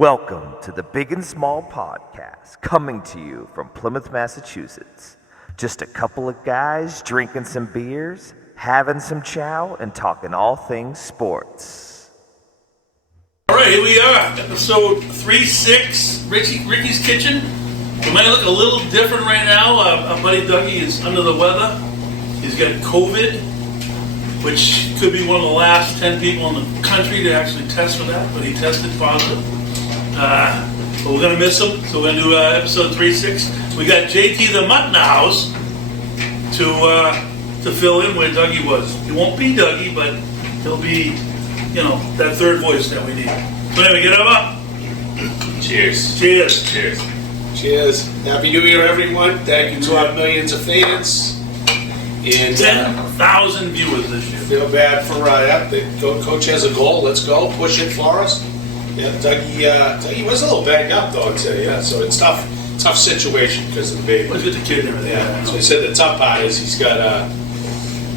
Welcome to the Big and Small Podcast, coming to you from Plymouth, Massachusetts. Just a couple of guys drinking some beers, having some chow, and talking all things sports. All right, here we are, episode 3-6, Ricky's Kitchen. We might look a little different right now. Our buddy Dougie is under the weather. He's got COVID, which could be one of the last 10 people in the country to actually test for that, but he tested positive. But we're going to miss him, so we're going to do episode 3-6. We got JT the Mutt in the house to fill in where Dougie was. He won't be Dougie, but he'll be, that third voice that we need. So anyway, get him up. Cheers. Cheers. Cheers. Cheers. Happy New Year, everyone. Thank you to our millions of fans. And 10,000 viewers this year. feel bad for the coach has a goal. Let's go. Push it for us. Yeah, Dougie was a little banged up, though, I'd say. Yeah, so it's tough situation because of the baby. Let's get the kid and everything. Yeah. So he said the tough part is he's got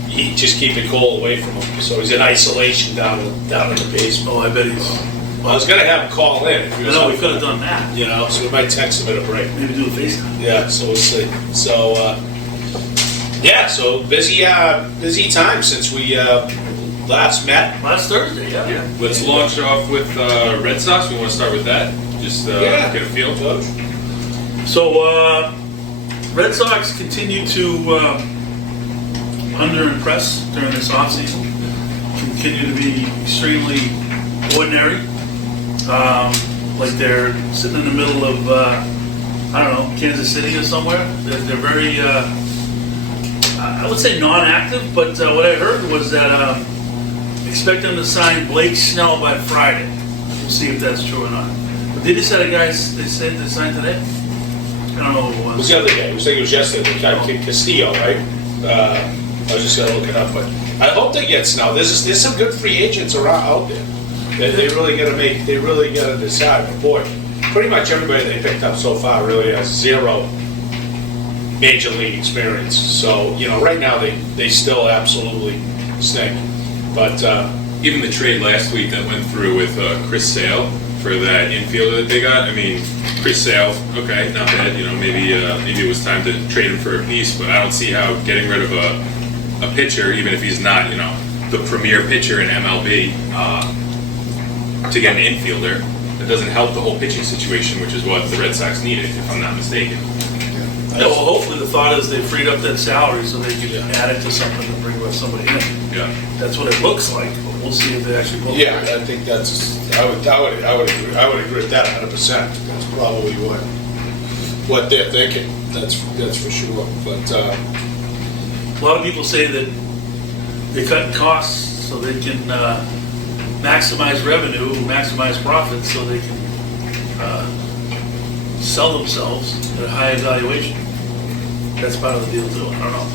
he just keeping Cole away from him. So he's in isolation down in the basement. Oh, I bet he's. Well, I was gonna have him call in. If he was we could have done that. So we might text him at a break. Maybe do a FaceTime. Yeah, so we'll see. So, so busy time since we last met. Last Thursday, yeah. Let's launch off with Red Sox. We want to start with that. Just get a feel. So, Red Sox continue to under-impress during this offseason. Continue to be extremely ordinary. Like they're sitting in the middle of, Kansas City or somewhere. They're very, I would say non-active, but what I heard was that expect them to sign Blake Snell by Friday. We'll see if that's true or not. But they just had a guy, they said they signed today? I don't know who it was. It was the other day. It was yesterday. The guy Castillo, right? I was just gonna look it up, but I hope they get Snell. There's some good free agents around out there. They really gotta decide. But boy, pretty much everybody they picked up so far really has zero major league experience. So, right now they still absolutely stink. But Even the trade last week that went through with Chris Sale for that infielder that they got. I mean, Chris Sale, okay, not bad. Maybe it was time to trade him for a piece, but I don't see how getting rid of a pitcher, even if he's not, the premier pitcher in MLB, to get an infielder, that doesn't help the whole pitching situation, which is what the Red Sox needed, if I'm not mistaken. Yeah, well, hopefully the thought is they freed up that salary so they can add it to something to bring somebody in. Yeah. That's what it looks like, but we'll see if they actually pull it. yeah, I think I would agree with that 100%. That's probably what they're thinking. That's for sure. But A lot of people say that they're cutting costs so they can maximize revenue, maximize profits, so they can sell themselves at a high valuation. That's part of the deal too. I don't know.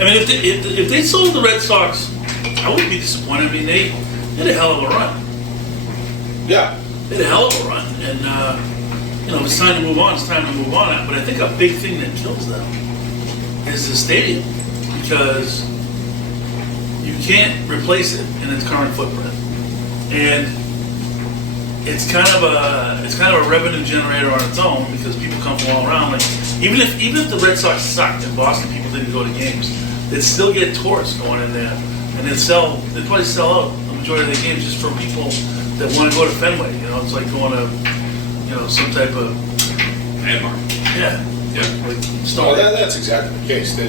I mean, if they sold the Red Sox, I wouldn't be disappointed. I mean, they had a hell of a run. yeah, They had a hell of a run, and it's time to move on. It's time to move on. But I think a big thing that kills them is the stadium, because you can't replace it in its current footprint, and it's kind of a revenue generator on its own because people come from all around. Like even if the Red Sox sucked and Boston people didn't go to games, they'd still get tourists going in there, and they'd probably sell out the majority of the games just for people that want to go to Fenway. It's like going to some type of Landmark. yeah. Like no, that's exactly the case. They're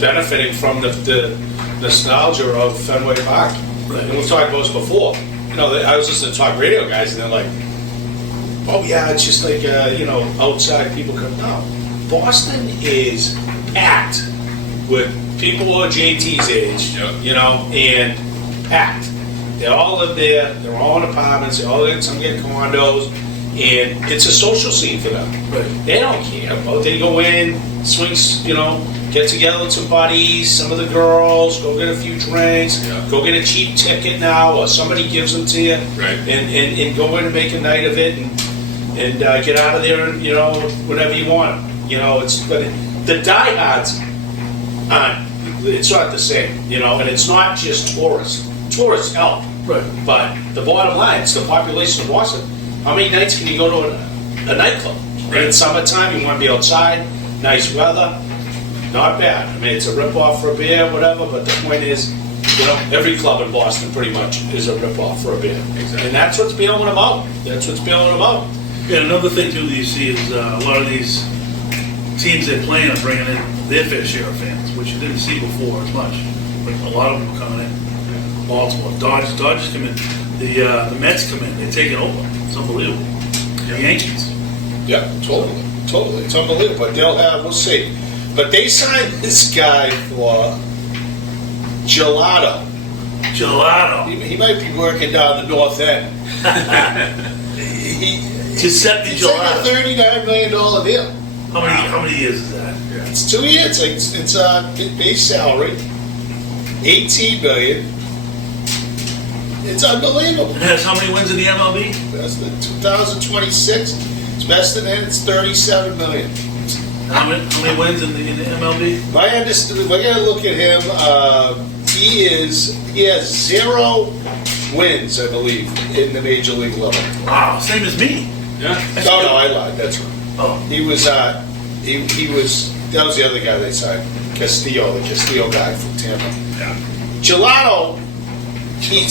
benefiting from the nostalgia of Fenway Park. Right. And we've talked about this before. I was listening to talk radio guys, and they're like, "Oh yeah, it's just like outside people come." No, Boston is packed with people of JT's age, and packed. They all live there. They're all in apartments. Some get condos, and it's a social scene for them. Right. They don't care. They go in, swings, get together with some buddies, some of the girls, go get a few drinks, go get a cheap ticket now, or somebody gives them to you, Right. and go in and make a night of it, and get out of there, and whenever you want. But the diehards aren't. It's not the same, and it's not just tourists. tourists help. Right. But the bottom line, it's the population of Boston. How many nights can you go to a nightclub? Right. In summertime, you want to be outside, nice weather, not bad. I mean, it's a rip-off for a beer, whatever, but the point is, every club in Boston pretty much is a rip-off for a beer. Exactly. And that's what's bailing them out. Yeah, another thing too that you see is a lot of these teams they're playing are bringing in their fair share of fans, which you didn't see before as much. But a lot of them are coming in. Baltimore, Dodgers come in. The Mets come in. They take it over. It's unbelievable. The Yankees. Yeah, totally. It's unbelievable. But we'll see. But they signed this guy for Gelato. He might be working down the north end. Giuseppe It's like a Gelato. $39 million deal. How many years is that? It's 2 years. It's base salary, $18 million. It's unbelievable. It has how many wins in the MLB? That's the 2026. It's best in it. It's $37 million. How many wins in the MLB? My understanding. We're gonna look at him. He has 0 wins, I believe, in the major league level. Wow, same as me. Yeah. No, I lied. That's right. Oh, He was. That was the other guy they signed, Castillo, the Castillo guy from Tampa. Yeah. Gelato. He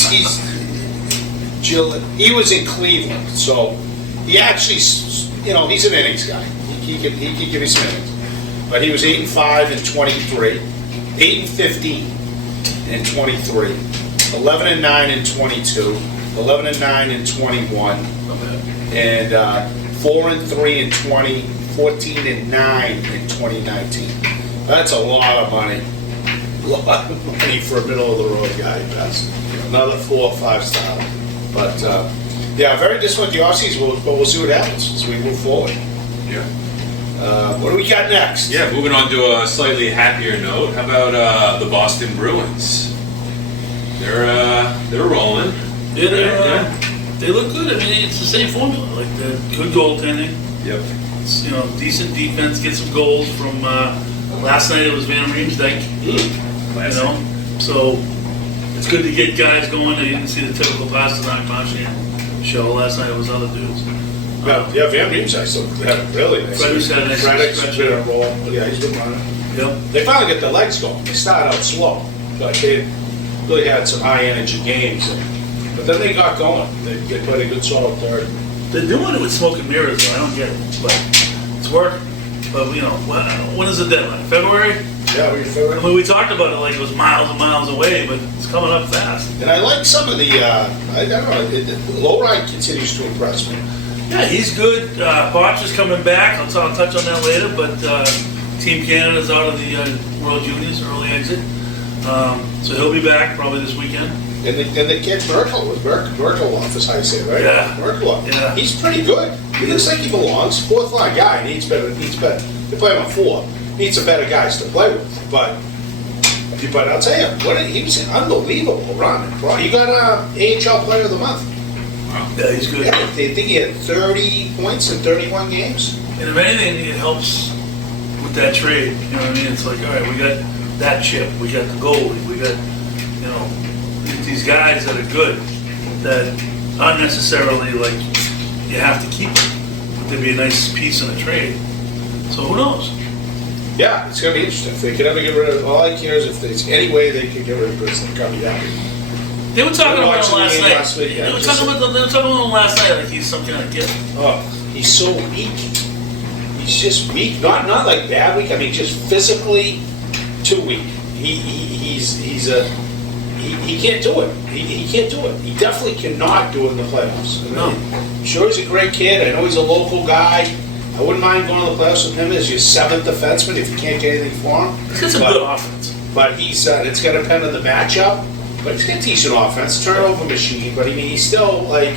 was in Cleveland, so he actually, he's an innings guy. He can give you some innings. But he was 8-5 in 23, 8-15 in 23, 11-9 in 22, 11-9 in 21, and 4-3 in 20, 14-9 in 2019. That's a lot of money. A lot of money for a middle of the road guy. That's another 4 or 5 star. But very disappointing offseason. But we'll see what happens as we move forward. Yeah. What do we got next? Yeah, moving on to a slightly happier note. How about the Boston Bruins? They're rolling. yeah, they look good. I mean, it's the same formula. Like the good goaltending. Yep. It's, decent defense. Get some goals from. Last night it was Van Riemsdyk. So it's good to get guys going. You didn't see the typical pass to Knock show. Last night it was other dudes. Van Riemsdyk still had a really nice. Frederick's had a nice Frederick's been a roll. Yeah, he's been running. Yep. They finally get their legs going. They started out slow, but they really had some high energy games. But then they got going. They played a good solid third. They're doing it with smoke and mirrors, though. I don't get it, but it's working. But when is the deadline? February? Yeah, we're third. I mean, we talked about it like it was miles and miles away, but it's coming up fast. And I like some of the, I don't know, Lowride continues to impress me. Yeah, he's good. Potch is coming back. I'll touch on that later, but Team Canada's out of the World Juniors early exit. So he'll be back probably this weekend. And the kid Merkel off is how you say it, right? Yeah. Merkel. Yeah. He's pretty good. He looks like he belongs. 4th line guy needs better. They play him at 4. Needs some better guys to play with. But I'll tell you, he was an unbelievable run. He got AHL Player of the Month. Wow. Yeah, he's good. Yeah, they think he had 30 points in 31 games. And if anything, it helps with that trade. You know what I mean? It's like, all right, we got that chip, we got the goalie, we got, these guys that are good, that aren't necessarily like you have to keep them, but they'd be a nice piece in a trade. So who knows? Yeah, it's going to be interesting. If they could ever get rid of, all I care is if there's any way they could get rid of Chris, they're going to be happy. They were talking about watching him the last game night. last week, yeah, They were talking about him last night like he's some kind of gift. Oh, he's so weak. He's just weak. Not like bad weak. I mean, just physically too weak. He can't do it. He can't do it. He definitely cannot do it in the playoffs. I mean, sure, he's a great kid. I know he's a local guy. I wouldn't mind going to the playoffs with him as your 7th defenseman if you can't get anything for him. He's got some good offense. But it's going to depend on the matchup. But he's got decent offense, turnover machine. But I mean, he's still like,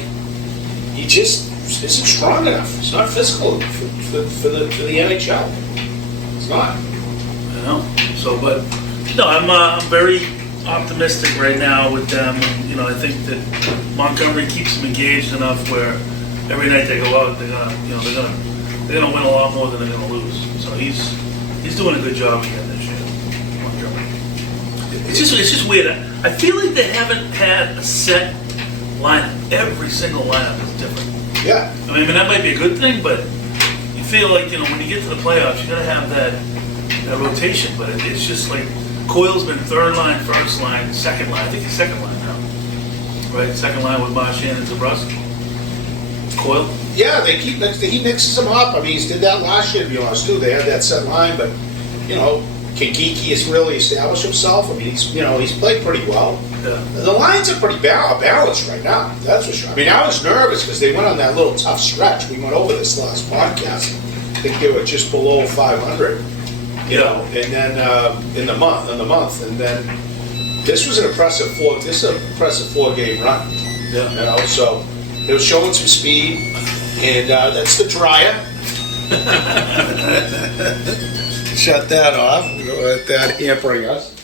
he just isn't strong enough. He's not physical for the NHL. It's not. I know. So, but no, I'm very optimistic right now with them. I think that Montgomery keeps them engaged enough where every night they go out, they're gonna win a lot more than they're gonna lose. So he's doing a good job again this year, Montgomery. It's just weird. I feel like they haven't had a set lineup. Every single lineup is different. Yeah. I mean, that might be a good thing, but you feel like, when you get to the playoffs, you got to have that rotation. But it's just like Coyle's been third line, first line, second line. I think he's second line now. Right? Second line with Marchand and Zabruski. Coyle? Yeah, he mixes them up. I mean, he did that last year, to be honest, too. They had that set line, but, Kagiki has really established himself. I mean, he's played pretty well. Yeah. The Lions are pretty balanced right now, that's for sure. I mean, I was nervous because they went on that little tough stretch. We went over this last podcast. I think they were just below 500, and then in the month, and then this was an impressive 4-game run. Yeah. So they were showing some speed, and that's the dryer. Shut that off. We don't let that hampering us.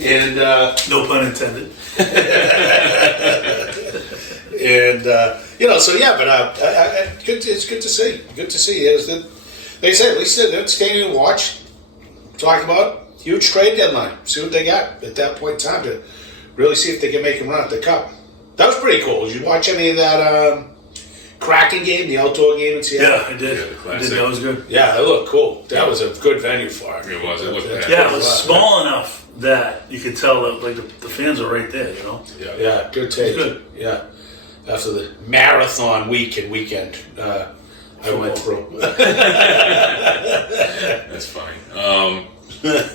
And No pun intended. and so yeah, but it's good to see. Good to see. Like I said, at least they're standing and watch, talk about huge trade deadline. See what they got at that point in time to really see if they can make them run at the cup. That was pretty cool. Did you watch any of that Kraken game, the outdoor game in Seattle? Yeah, I did. Yeah, the classic. That was good. Yeah, it looked cool. That was a good venue for it. It was. It looked bad. Yeah, it was small enough that you could tell that the fans are right there, Yeah, good take. Good. Yeah. After the marathon week and weekend, I went through. That's funny.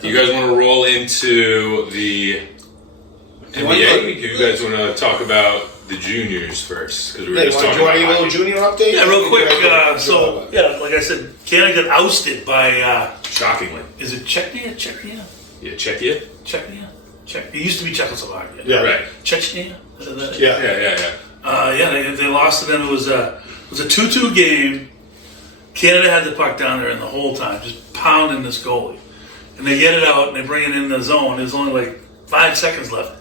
You guys want to roll into the NBA? You guys want to talk about the juniors first? Because we were just talking do you want to give a about little junior update? Yeah, real quick. Like I said, Canada got ousted by. shockingly. Is it Czechia? Yeah, Czechia. Czechia. It used to be Czechoslovakia. Yeah. Right. Chechnya. Yeah. They lost to them. It was a 2-2 game. Canada had the puck down there, and the whole time just pounding this goalie. And they get it out, and they bring it in the zone. There's only like 5 seconds left.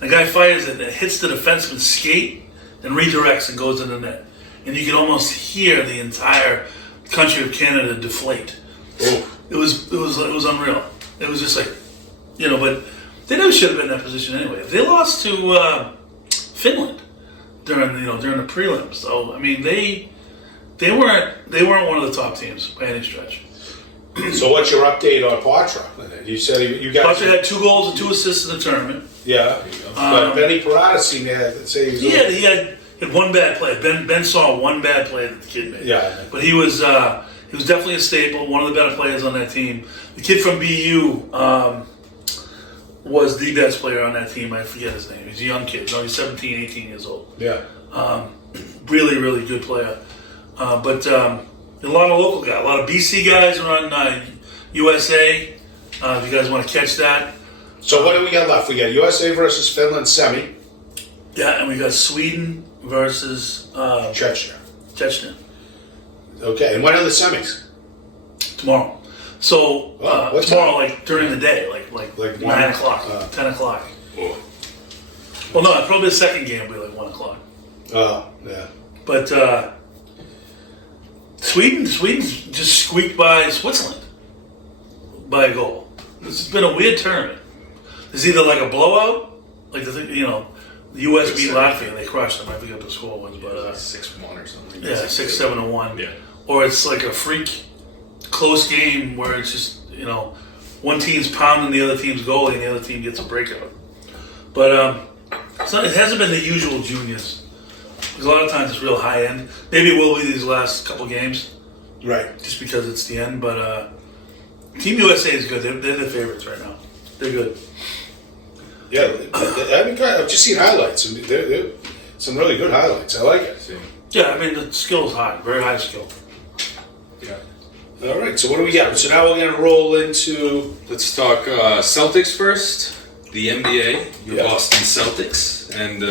The guy fires it, and it hits the defenseman's skate, and redirects and goes in the net. And you can almost hear the entire country of Canada deflate. Oh. It was unreal. It was just like, but they never should have been in that position anyway. They lost to Finland during the prelims. So I mean, they weren't one of the top teams by any stretch. So what's your update on Poitras? You said you got. Poitras had 2 goals and 2 assists in the tournament. Yeah, but Benny Parada seemed to say he had one bad play. Ben saw one bad play that the kid made. Yeah, but he was definitely a staple. One of the better players on that team. The kid from BU was the best player on that team. I forget his name. He's a young kid. No, he's 17, 18 years old. Yeah. Really, really good player. But a lot of local guys, a lot of BC guys are on USA. If you guys want to catch that. So what do we got left? We got USA versus Finland semi. Yeah, and we got Sweden versus Chechnya. Okay, and when are the semis? Tomorrow. So what tomorrow, time? like during the day, like 9 o'clock, 10 o'clock. Oh. Well, no, probably the second game will be like 1 o'clock. Oh, yeah. But Sweden's just squeaked by Switzerland by a goal. This has been a weird tournament. It's either like a blowout, like the U.S. beat Latvia and they crushed them. I forget what the score was, but 6-1 or something. yeah, 6-7-1. Yeah. Or it's like a freak close game where it's just one team's pounding the other team's goalie and the other team gets a breakout. But it hasn't been the usual juniors. Because a lot of times it's real high end. Maybe it will be these last couple games. Right. Just because it's the end. But Team USA is good. They're the favorites right now. They're good. Yeah, I've just seen highlights. And they're some really good highlights. I like it. Yeah, I mean, the skill is high. Very high skill. Yeah. All right, so what do we got? So now we're going to roll into... Let's talk Celtics first. The NBA, the Yeah. Boston Celtics, and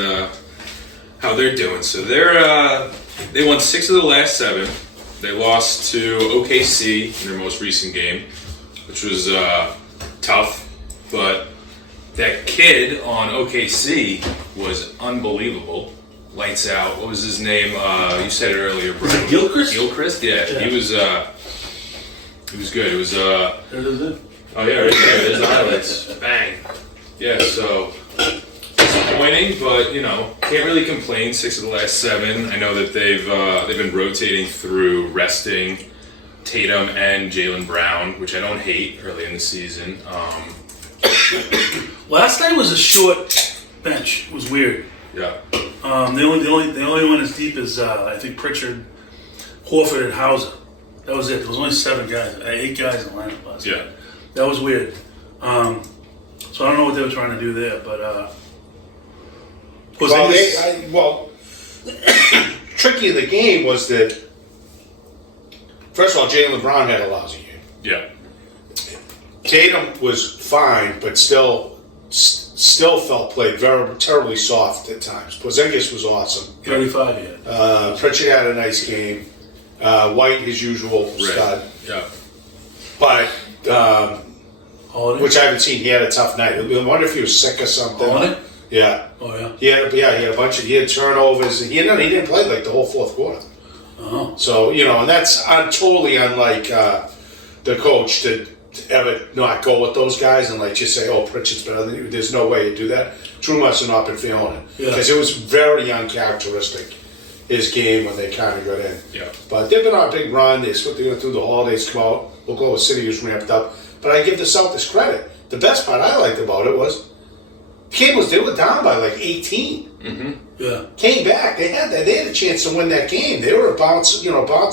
how they're doing. So they won 6 of the last 7. They lost to OKC in their most recent game, which was tough. But that kid on OKC was unbelievable. Lights out. What was his name? You said it earlier, Brian. Gilchrist? Gilchrist? Yeah. He was good. It was There it is. oh yeah, right there. There's the highlights. Bang. Yeah, so disappointing, but can't really complain. 6 of the last 7. I know that they've been rotating through resting Tatum and Jaylen Brown, which I don't hate early in the season. Last night was a short bench. It was weird. Yeah. The only one as deep as I think Pritchard, Horford, and Hauser. That was it. There was only 7 guys, 8 guys in the lineup last night. That was weird. So I don't know what they were trying to do there, but tricky in the game was that first of all, Jaylen Brown had a lousy game. Yeah. Tatum was fine, but still played very terribly soft at times. Porzingis was awesome. 35, yeah. Pritchard had a nice game. White, his usual stud. Yeah. But Holiday? which I haven't seen. He had a tough night. I wonder if he was sick or something. Holiday? Yeah. Oh, yeah. He had a bunch of turnovers. He didn't play like the whole fourth quarter. Oh. So, and that's totally unlike the coach to ever not go with those guys and just say, oh, Pritchard's better than you. There's no way you do that. Drew must have not been feeling it. Because it was very uncharacteristic, his game when they kind of got in. Yeah. But they've been on a big run. They went through the holidays, come out. Oklahoma City was ramped up. But I give the Celtics credit. The best part I liked about it was they were down by 18. Mm-hmm. Yeah. Came back. They had a chance to win that game. They were a bounce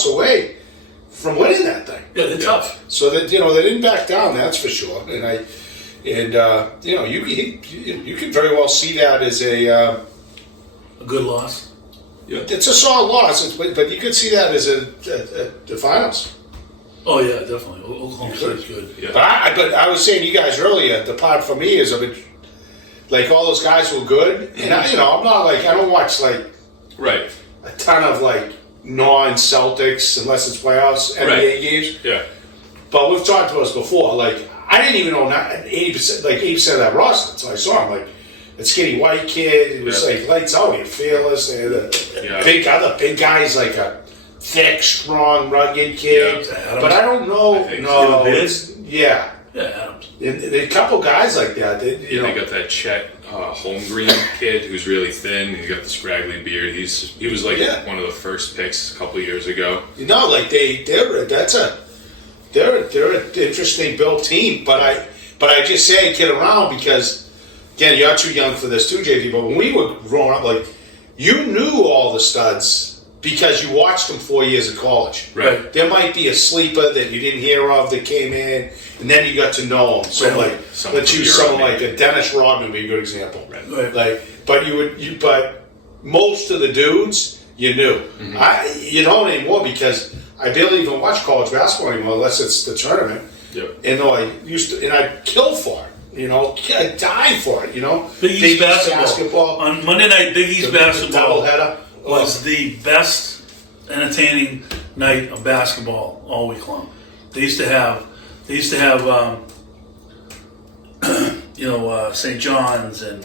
away from winning that thing. Yeah, they're tough. So that they didn't back down. That's for sure. And you could very well see that as a good loss. Yeah. It's a solid loss, but you could see that as the finals. Oh yeah, definitely. Oklahoma City's good. Yeah. But I was saying to you guys earlier, the part for me is all those guys were good, and I'm not I don't watch Right. a ton of non-Celtics unless it's playoffs NBA games. Yeah. But we've talked about this before. I didn't even know 80% of that roster until I saw him. The skinny white kid, it was lights out. He had Fearless. They had the big guys a thick, strong, rugged kid. Yeah, but I don't know. Yeah, Adams. And a couple guys like that. They got that Chet Holmgren kid who's really thin. He's got the scraggly beard. He was one of the first picks a couple of years ago. They're an interesting built team. But I just say kid around because again you're too young for this too, JD. But when we were growing up, you knew all the studs. Because you watched them 4 years of college. Right. There might be a sleeper that you didn't hear of that came in, and then you got to know them. So, let's use someone like a Dennis Rodman would be a good example. Right. But most of the dudes you knew. Mm-hmm. You don't anymore because I barely even watch college basketball anymore unless it's the tournament. Yep. And I'd kill for it. I'd die for it. Big East basketball. On Monday night, Big East basketball. Doubleheader. Was the best entertaining night of basketball all week long. They used to have St. John's and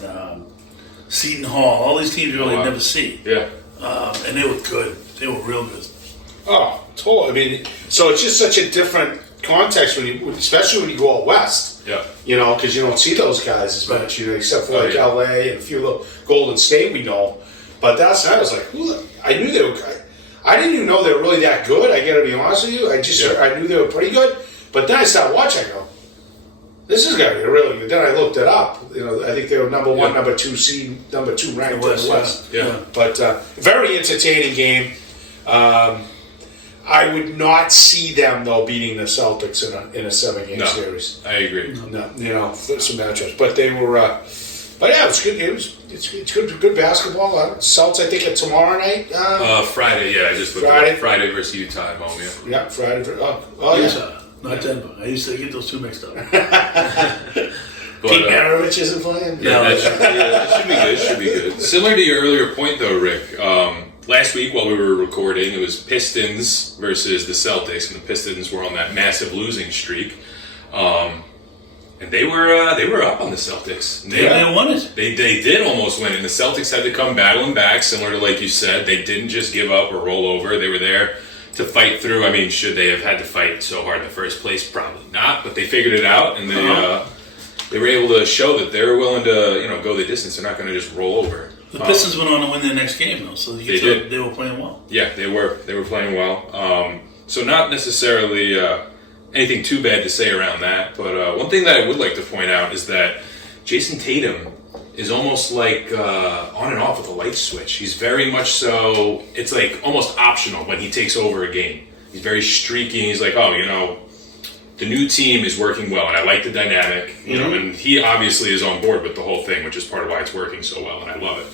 Seton Hall. All these teams you really never see. Yeah. And they were good. They were real good. Oh, totally. So it's just such a different context especially when you go out west. Yeah. Because you don't see those guys as much, except for LA and a few little Golden State we know. But that's I was I knew they were. I didn't even know they were really that good. I got to be honest with you. I knew they were pretty good. But then I started watching. I go, this is going to be really good. Then I looked it up. I think they were number 1, number 2 ranked in the West. Yeah. But very entertaining game. I would not see them though beating the Celtics in a 7-game series. I agree. No, some matchups, but they were. But yeah, it's good. It's good basketball. Celtics, I think, tomorrow night. Friday. Yeah, I just looked at it. Friday versus Utah at home. Yeah. Yeah, Friday. Utah, not Denver. I used to get those two mixed up. Pete Maravich isn't playing. Yeah, that should be good. Should be good. Similar to your earlier point, though, Rick. Last week while we were recording, it was Pistons versus the Celtics, and the Pistons were on that massive losing streak. And they were up on the Celtics. They won it. They did almost win it. And the Celtics had to come battling back, similar to like you said. They didn't just give up or roll over. They were there to fight through. I mean, should they have had to fight so hard in the first place? Probably not. But they figured it out, and they were able to show that they're willing to go the distance. They're not going to just roll over. The Pistons went on to win their next game, though, so you could tell they were playing well. Yeah, they were. They were playing well. So not necessarily anything too bad to say around that. But one thing that I would like to point out is that Jason Tatum is almost like on and off with a light switch. He's very much so. It's like almost optional when he takes over a game. He's very streaky. And he's like, the new team is working well, and I like the dynamic. And he obviously is on board with the whole thing, which is part of why it's working so well, and I love it.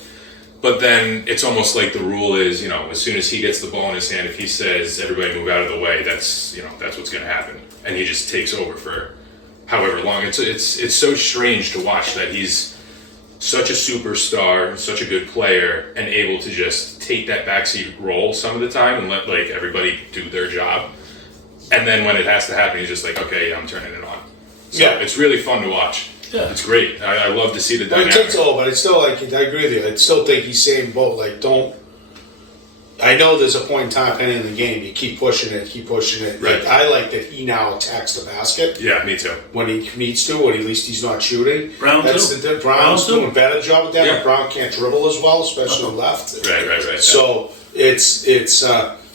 But then it's almost like the rule is, as soon as he gets the ball in his hand, if he says everybody move out of the way, that's what's going to happen, and he just takes over for however long. It's so strange to watch that he's such a superstar, such a good player, and able to just take that backseat role some of the time and let everybody do their job. And then when it has to happen, he's just like, okay, yeah, I'm turning it on. So it's really fun to watch. Yeah. It's great. I love to see the dynamic. It takes all, but it's still I agree with you. I still think he's saying both. I know there's a point in time, depending on the game, you keep pushing it. Right. I like that he now attacks the basket. Yeah, me too. When he needs to, when at least he's not shooting. Brown's doing a better job with that. Yeah. But Brown can't dribble as well, especially on left. Right. So it's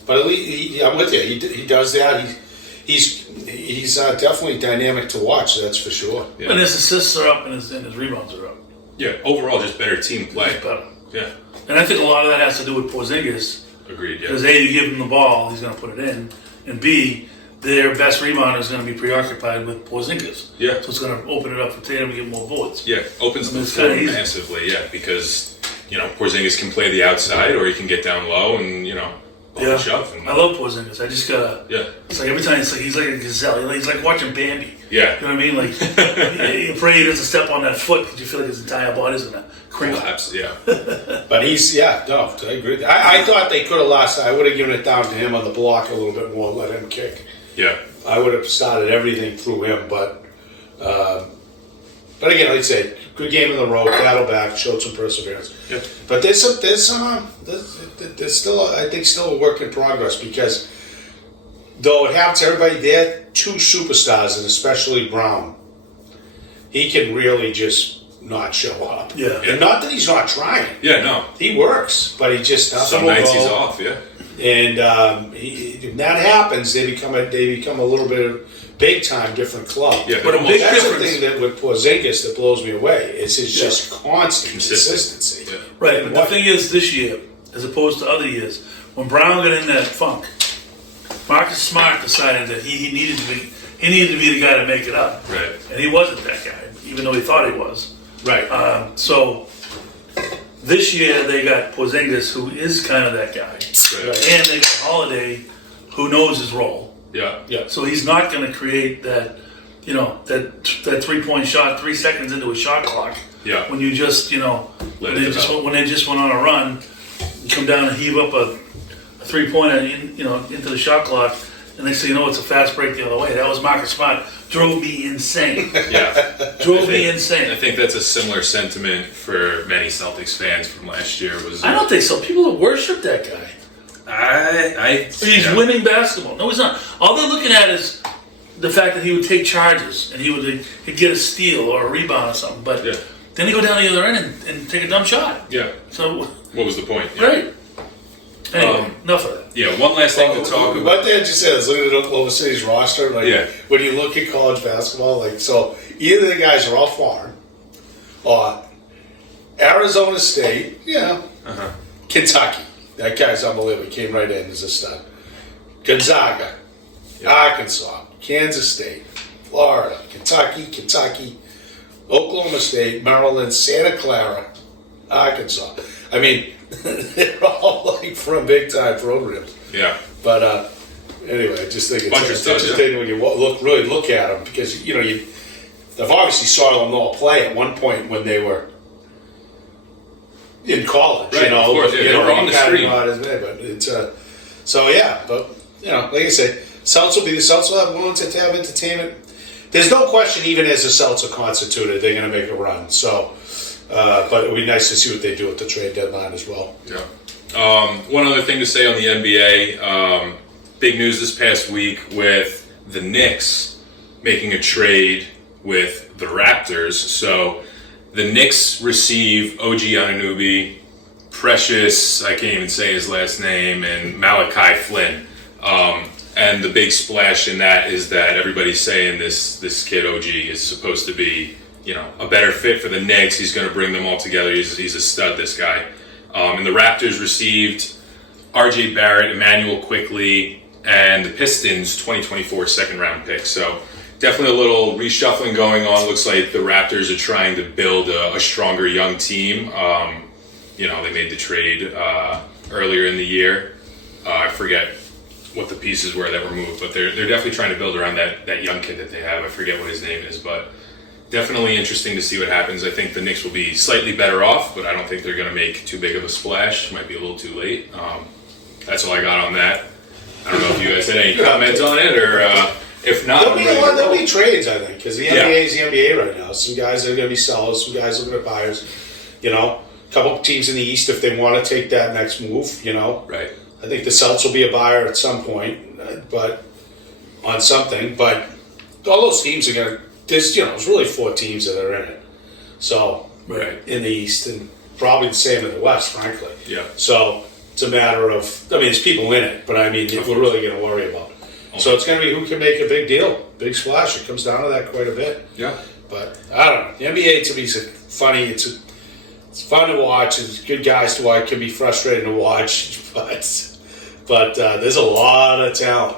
but at least I'm with you. He does that. He's definitely dynamic to watch. That's for sure. Yeah. And his assists are up and his rebounds are up. Yeah, overall, just better team play. It's better. Yeah, And I think a lot of that has to do with Porzingis. agreed. Yeah, Because A, you give him the ball, he's going to put it in. And B, their best rebounder is going to be preoccupied with Porzingis. Yeah. So it's going to open it up for Tatum to get more votes. yeah, opens the It's floor kinda easy. massively. Yeah, because Porzingis can play the outside, or he can get down low and ball shove. And, I love Porzingis. I just got to... yeah, It's like every time he's like a gazelle. He's like watching Bambi. yeah. You know what I mean? Like, you pray he doesn't step on that foot because you feel like his entire body's going to crinkle. Yeah. But I agree. I thought they could have lost. I would have given it down to him on the block a little bit more, let him kick. Yeah. I would have started everything through him, but again, like I said, good game in the road, battle back, showed some perseverance. Yeah. But there's still, I think, still a work in progress because though it happens to everybody, they're two superstars, and especially Brown. He can really just not show up. Yeah. And not that he's not trying. Yeah, no. He works, but he just doesn't. Some nights he's off, yeah. And when that happens, they become a little bit of big time different club. Yeah, But a big That's difference. the thing that with Porzingis that blows me away is his just constant consistency. Yeah. Right, And but the thing is, this year, as opposed to other years, when Brown got in that funk, Marcus Smart decided that he needed to be the guy to make it up. Right. And he wasn't that guy, even though he thought he was. Right. So this year they got Porzingis, who is kind of that guy, Right. and they got Holiday, who knows his role. Yeah. Yeah. So he's not going to create that, that 3-point shot 3 seconds into a shot clock. Yeah. When you just, Let when it develop. they just went on a run, you come down and heave up a 3-pointer, into the shot clock, and next thing you know, it's a fast break the other way. That was Marcus Smart. Drove me insane. Yeah. Drove me I insane. think that's a similar sentiment for many Celtics fans from last year. I don't think so. People worship that guy. He's winning basketball. No, he's not. All they're looking at is the fact that he would take charges and he'd get a steal or a rebound or something. But then he'd go down the other end and take a dumb shot. Yeah. So, What was the point? Yeah. great. Anyway, enough of that. Yeah, one last thing to talk about. What they just said is looking at Oklahoma City's roster. When you look at college basketball, so either the guys are all foreign, or Arizona State, Kentucky. That guy's unbelievable. He came right in as a stud. Gonzaga, Arkansas, Kansas State, Florida, Kentucky, Oklahoma State, Maryland, Santa Clara, Arkansas. I mean, they're all from big time programs. Yeah. But anyway, I just think Bunch of it's stuff, interesting when you really look at them because I've obviously saw them all play at one point when they were in college. Right, of course, they were on the street. But it's like I said, Celtics will have willing to have entertainment. There's no question, even as the Celtics are constituted, they're going to make a run. So, but it would be nice to see what they do at the trade deadline as well. Yeah. One other thing to say on the NBA. Big news this past week with the Knicks making a trade with the Raptors. So the Knicks receive OG Anunoby, Precious, I can't even say his last name, and Malachi Flynn. And the big splash in that is that everybody's saying this kid OG is supposed to be, a better fit for the Knicks. He's going to bring them all together. He's a stud, this guy. And the Raptors received RJ Barrett, Emmanuel Quickley, and the Pistons 2024 second round pick. So definitely a little reshuffling going on. Looks like the Raptors are trying to build a stronger young team. They made the trade earlier in the year. I forget what the pieces were that were moved, but they're definitely trying to build around that young kid that they have. I forget what his name is, but definitely interesting to see what happens. I think the Knicks will be slightly better off, but I don't think they're going to make too big of a splash. Might be a little too late. That's all I got on that. I don't know if you guys had any comments on it, or if not, there'll be trades, I think, because the NBA is the NBA right now. Some guys are going to be sellers, some guys looking at buyers. A couple of teams in the East, if they want to take that next move, Right. I think the Celtics will be a buyer at some point, but on something. But all those teams are going to. There's really 4 teams that are in it. So in the East, and probably the same in the West, frankly. Yeah. So it's a matter of. There's people in it, but we're really going to worry about. So it's going to be who can make a big deal, big splash. It comes down to that quite a bit. Yeah. But I don't know. The NBA to me is funny. It's fun to watch. It's good guys to watch. It can be frustrating to watch, but there's a lot of talent.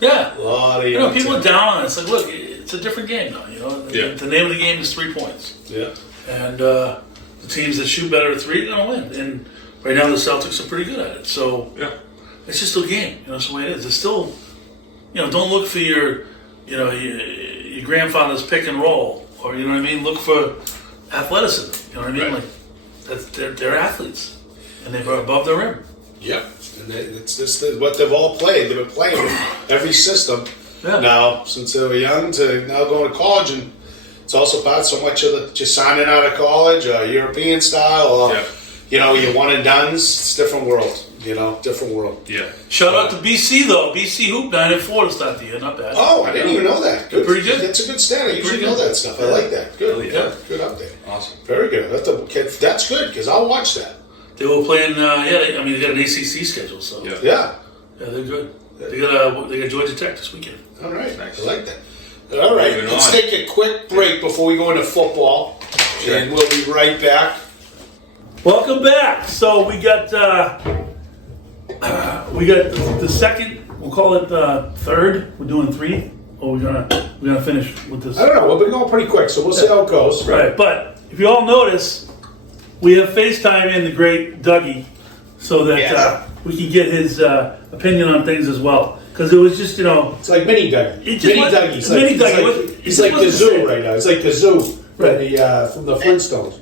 Yeah. A lot of young people are talent. down on it. It's like, look, it's a different game now. The name of the game is 3 points. Yeah. And the teams that shoot better at 3 are going to win. And right now the Celtics are pretty good at it. So it's just a game. That's the way it is. It's still, don't look for your grandfather's pick and roll, or look for athleticism. You know what I mean? Like they're athletes, and they're above the rim. Yep. And it's just what they've all played. They've been playing every system now since they were young to now going to college, and it's also part so much of just signing out of college, European style, or your one and dones. It's a different world. Different world. Yeah. Shout out to BC though. BC hoop 9-4 to start the year. Not bad. Oh, I didn't even know that. Good. Pretty good. That's a good stat. I usually know that stuff. I like that. Good. Yeah. Good update. Awesome. Very good. That's good because I'll watch that. They were playing. They got an ACC schedule, so Yeah. they're good. They got Georgia Tech this weekend. All right. Nice. I like that. All right. Moving Let's on. take a quick break before we go into football, and we'll be right back. Welcome back. So we got the second. We'll call it the third. We're doing 3, or we're gonna finish with this. I don't know. We've been going pretty quick, so we'll see how it goes. Right. But if you all notice, we have FaceTime in the great Dougie, so that we can get his opinion on things as well. Because it was just It's like mini Dougie. Mini Dougie. He's like Kazoo right now. He's like Kazoo Right. from the Flintstones.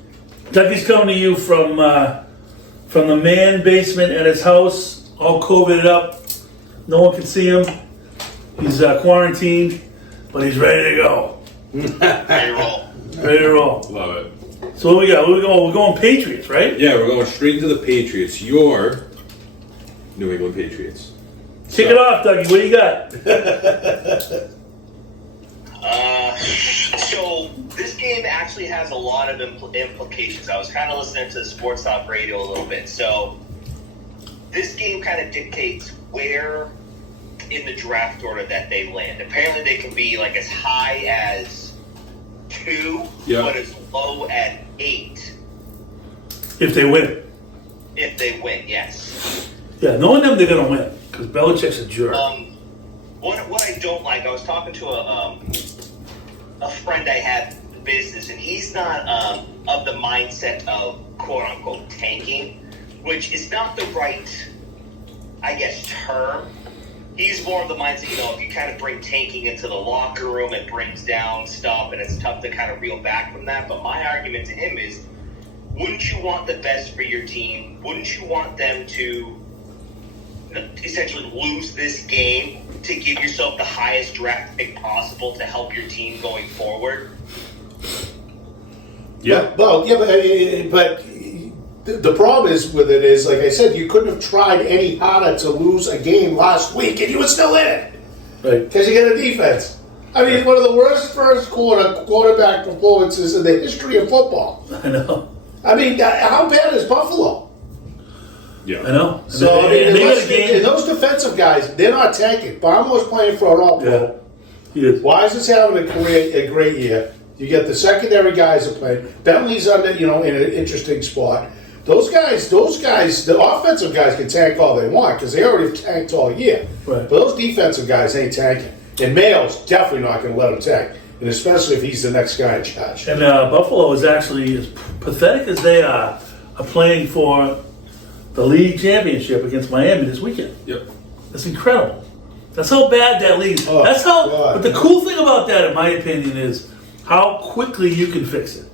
Dougie's coming to you from the man basement at his house, all COVIDed up. No one can see him. He's quarantined, but he's ready to go. Ready to roll. Love it. So what we got? We're going Patriots, right? Yeah, we're going straight into the Patriots. Your New England Patriots. Kick it off, Dougie. What do you got? So this game actually has a lot of implications. I was kind of listening to Sports Talk Radio a little bit. So this game kind of dictates where in the draft order that they land. Apparently they can be like as high as 2, but as low as 8. If they win. If they win, yes. Yeah, knowing them, they're going to win. Because Belichick's a jerk. What I don't like, I was talking to a friend I had in business, and he's not of the mindset of quote-unquote tanking, which is not the right, I guess, term. He's more of the mindset, if you kind of bring tanking into the locker room, it brings down stuff, and it's tough to kind of reel back from that. But my argument to him is, wouldn't you want the best for your team? Wouldn't you want them to essentially lose this game to give yourself the highest draft pick possible to help your team going forward? Yeah. Well, yeah, but the problem is with it is, like I said, you couldn't have tried any harder to lose a game last week, and you were still in it. Right. Because you get a defense. I mean, one of the worst first quarterback performances in the history of football. I know. I mean, how bad is Buffalo? Yeah. I know. So, I mean, and they got a game. and those defensive guys, they're not tanking. Barmo's playing for an all-pro. Yeah. He is. Wise is having a great year. You get the secondary guys that play. Bentley's under, in an interesting spot. Those guys, the offensive guys can tank all they want because they already tanked all year. Right. But those defensive guys ain't tanking. And Mayo's definitely not going to let them tank, and especially if he's the next guy in charge. And Buffalo is actually, as pathetic as they are playing for the league championship against Miami this weekend. Yep. That's incredible. That's how bad that league is. Oh, That's how. God. But the cool thing about that, in my opinion, is how quickly you can fix it.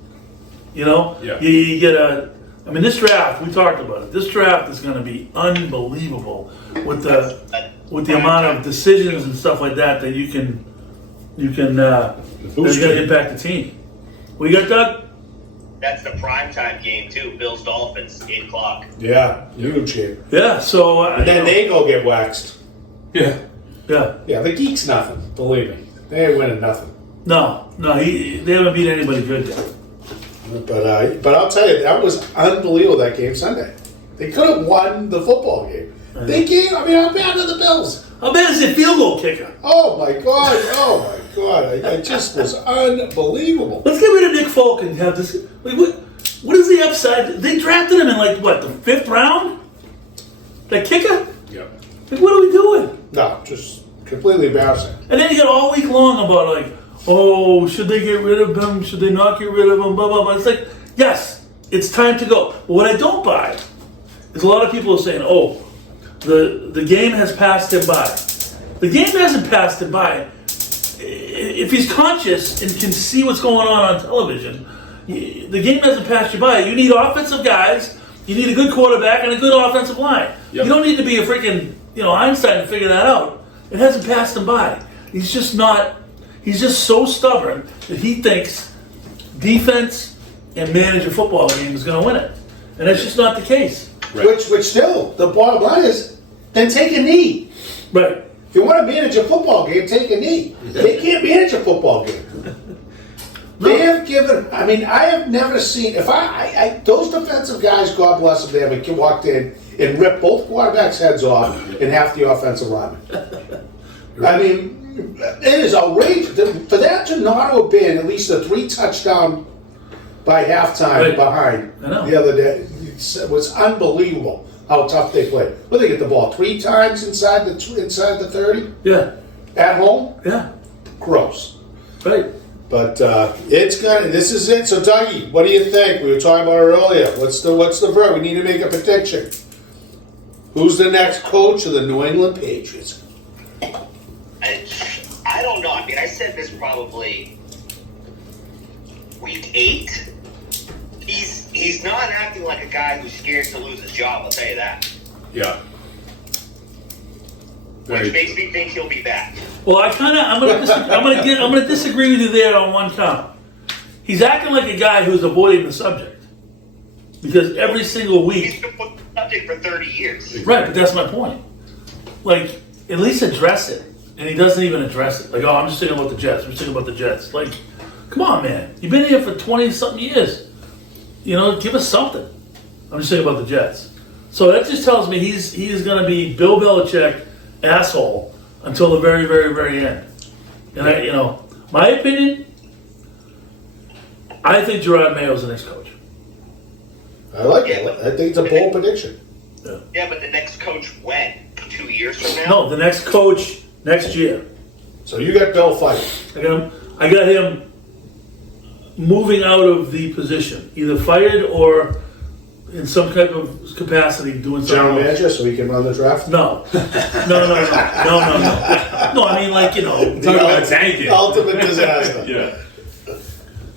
Yeah. You get this draft, we talked about it. This draft is going to be unbelievable with the amount of decisions and stuff like that you can that's going to impact the team. We got Doug. That's the primetime game too. Bills Dolphins, 8 o'clock. Yeah, huge game. Yeah. So And then they go get waxed. Yeah. yeah. Yeah, the Geeks nothing. Believe me, they ain't winning nothing. No, they haven't beat anybody good yet. But I'll tell you, that was unbelievable, that game Sunday. They could have won the football game. They gave, how bad are the Bills? How bad is the field goal kicker? Oh my God. I just was unbelievable. Let's get rid of Nick Folk and have this. Wait, what is the upside? They drafted him in the 5th round? That kicker? Yep. What are we doing? No, just completely embarrassing. And then you got all week long about should they get rid of him? Should they not get rid of him? Blah, blah, blah. It's like, yes, it's time to go. But what I don't buy is a lot of people are saying, the game has passed him by. The game hasn't passed him by. If he's conscious and can see what's going on television, the game hasn't passed you by. You need offensive guys. You need a good quarterback and a good offensive line. Yep. You don't need to be a freaking Einstein to figure that out. It hasn't passed him by. He's just so stubborn that he thinks defense and manage a football game is going to win it. And that's just not the case. Right. Which still, the bottom line is, then take a knee. Right. If you want to manage a football game, take a knee. They can't manage a football game. They have given, I have never seen, those defensive guys, God bless them, they have walked in and ripped both quarterbacks' heads off and half the offensive linemen. It is outrageous. For that to not have been at least a 3 touchdown by halftime behind the other day, it was unbelievable how tough they played. Well, they get the ball 3 times inside the 30? Yeah. At home? Yeah. Gross. Right. But it's good. This is it. So, Dougie, what do you think? We were talking about it earlier. What's the verdict? We need to make a prediction. Who's the next coach of the New England Patriots? I don't know. I said this probably week 8. He's not acting like a guy who's scared to lose his job. I'll tell you that. Yeah. Which makes me think he'll be back. Well, I'm gonna disagree with you there on one count. He's acting like a guy who's avoiding the subject because every single week. He's been on the subject for 30 years. Right, but that's my point. At least address it, and he doesn't even address it. I'm just thinking about the Jets. I'm just thinking about the Jets. Come on, man. You've been here for 20-something years. Give us something. I'm just thinking about the Jets. So that just tells me he is going to be Bill Belichick asshole until the very, very, very end. And my opinion, I think Gerard Mayo's the next coach. I like it. I think it's a bold prediction. Yeah, but the next coach when? 2 years from now? No, the next coach next year. So you got Bill fighting. I got him moving out of the position, either fired or in some type of capacity doing something. General manager, so he can run the draft? No. No. Talk about tanking. Ultimate disaster. Yeah.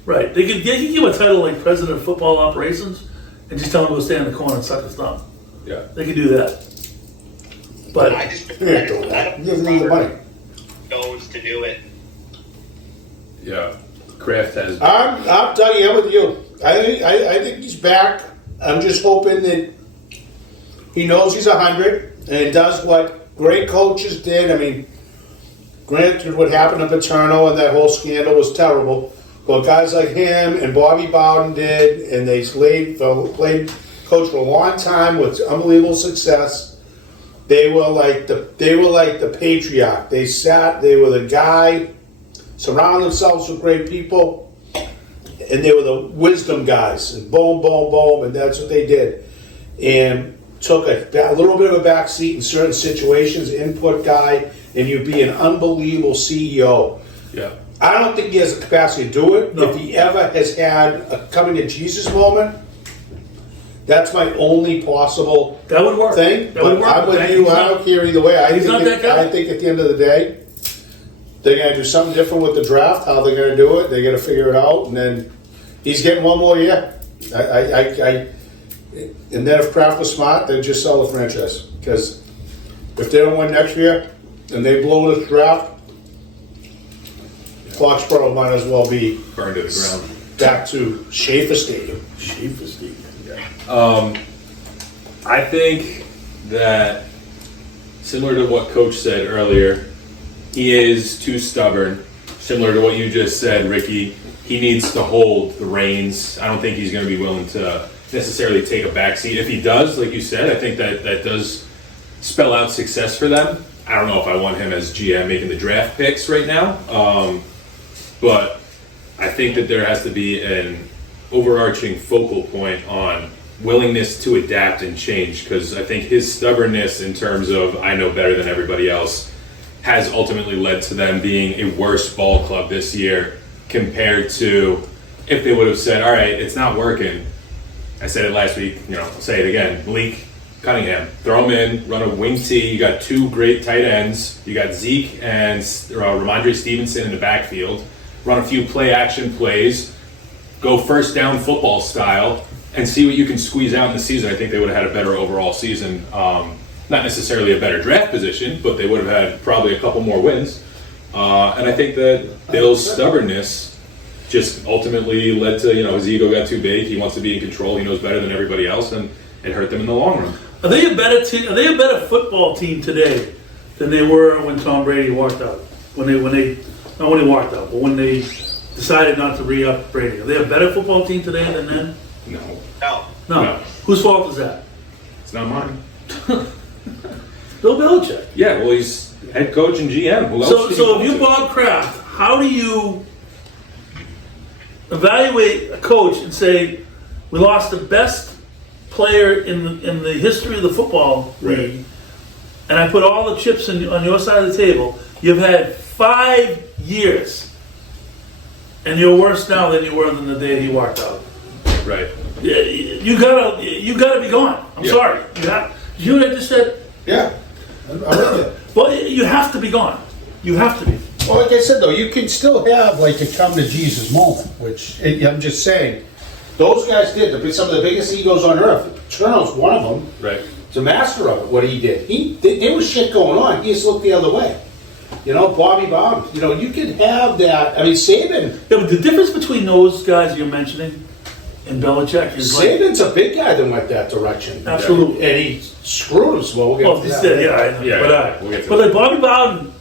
Right. They can give a title like President of Football Operations and just tell him to go stand in the corner and suck his thumb. Yeah. They can do that. But I just You ain't doing that. You have the money. goes to do it. Yeah. Kraft has. I'm Dougie, I'm with you. I think he's back. I'm just hoping that he knows he's 100 and does what great coaches did. granted, what happened to Paterno and that whole scandal was terrible. But guys like him and Bobby Bowden did, and they played coach for a long time with unbelievable success. They were like the patriarch. They were the guy, surround themselves with great people, and they were the wisdom guys. And boom, boom, boom, and that's what they did. And took a little bit of a backseat in certain situations, input guy, and you'd be an unbelievable CEO. Yeah. I don't think he has the capacity to do it. No. If he ever has had a coming to Jesus moment, that's my only possible That would work. thing. That But would work. I'm with He's you. I not- don't care either way. he's not that guy. I think at the end of the day, they're going to do something different with the draft. How they're going to do it, they're going to figure it out. And then he's getting one more year. And then if Kraft was smart, they'd just sell the franchise. Because if they don't win next year and they blow this draft, Foxborough might as well be Burned to the ground. back to Schaefer Stadium. Schaefer Stadium. I think that, similar to what Coach said earlier, he is too stubborn. Similar to what you just said, Ricky, he needs to hold the reins. I don't think he's going to be willing to necessarily take a backseat. If he does, like you said, I think that does spell out success for them. I don't know if I want him as GM making the draft picks right now, but I think that there has to be an overarching focal point on willingness to adapt and change, because I think his stubbornness in terms of I know better than everybody else has ultimately led to them being a worse ball club this year compared to if they would have said, all right, it's not working. I said it last week, I'll say it again. Malik Cunningham, throw him in, run a wing T. You got two great tight ends. You got Zeke and Ramondre Stevenson in the backfield. Run a few play action plays. Go first down football style and see what you can squeeze out in the season. I think they would have had a better overall season. Not necessarily a better draft position, but they would have had probably a couple more wins. And I think that Bill's stubbornness just ultimately led to, his ego got too big. He wants to be in control. He knows better than everybody else, and it hurt them in the long run. Are they a better team? Are they a better football team today than they were when Tom Brady walked out? When they not when he walked out, but when they decided not to re-up Brady. Are they a better football team today than then? No, No. No. Whose fault is that? it's not mine. Bill Belichick. Yeah, well, he's head coach and GM. Who else So can if he you're go to? Bob Kraft, how do you evaluate a coach and say we lost the best player in the history of the football league, and I put all the chips on your side of the table? You've had 5 years, and you're worse now than you were than the day he walked out. Right. You gotta be gone. I'm Yeah. sorry. You know what I just said? Yeah. I'm with you. Well, you have to be gone. You have to be. Well, like I said, though, you can still have like a come to Jesus moment, which I'm just saying, those guys did. Some of the biggest egos on earth. Paterno's one of them. Right. He's a master of it, what he did. There was shit going on. He just looked the other way. Bobby Bowden. You could have that. I mean, Saban. Yeah, but the difference between those guys you're mentioning and Belichick is like, Saban's a big guy that went that direction. Absolutely. And he screwed him. So we'll get well, to he that said, later. yeah, I know. Yeah, we'll get to but that. like Bobby Bowden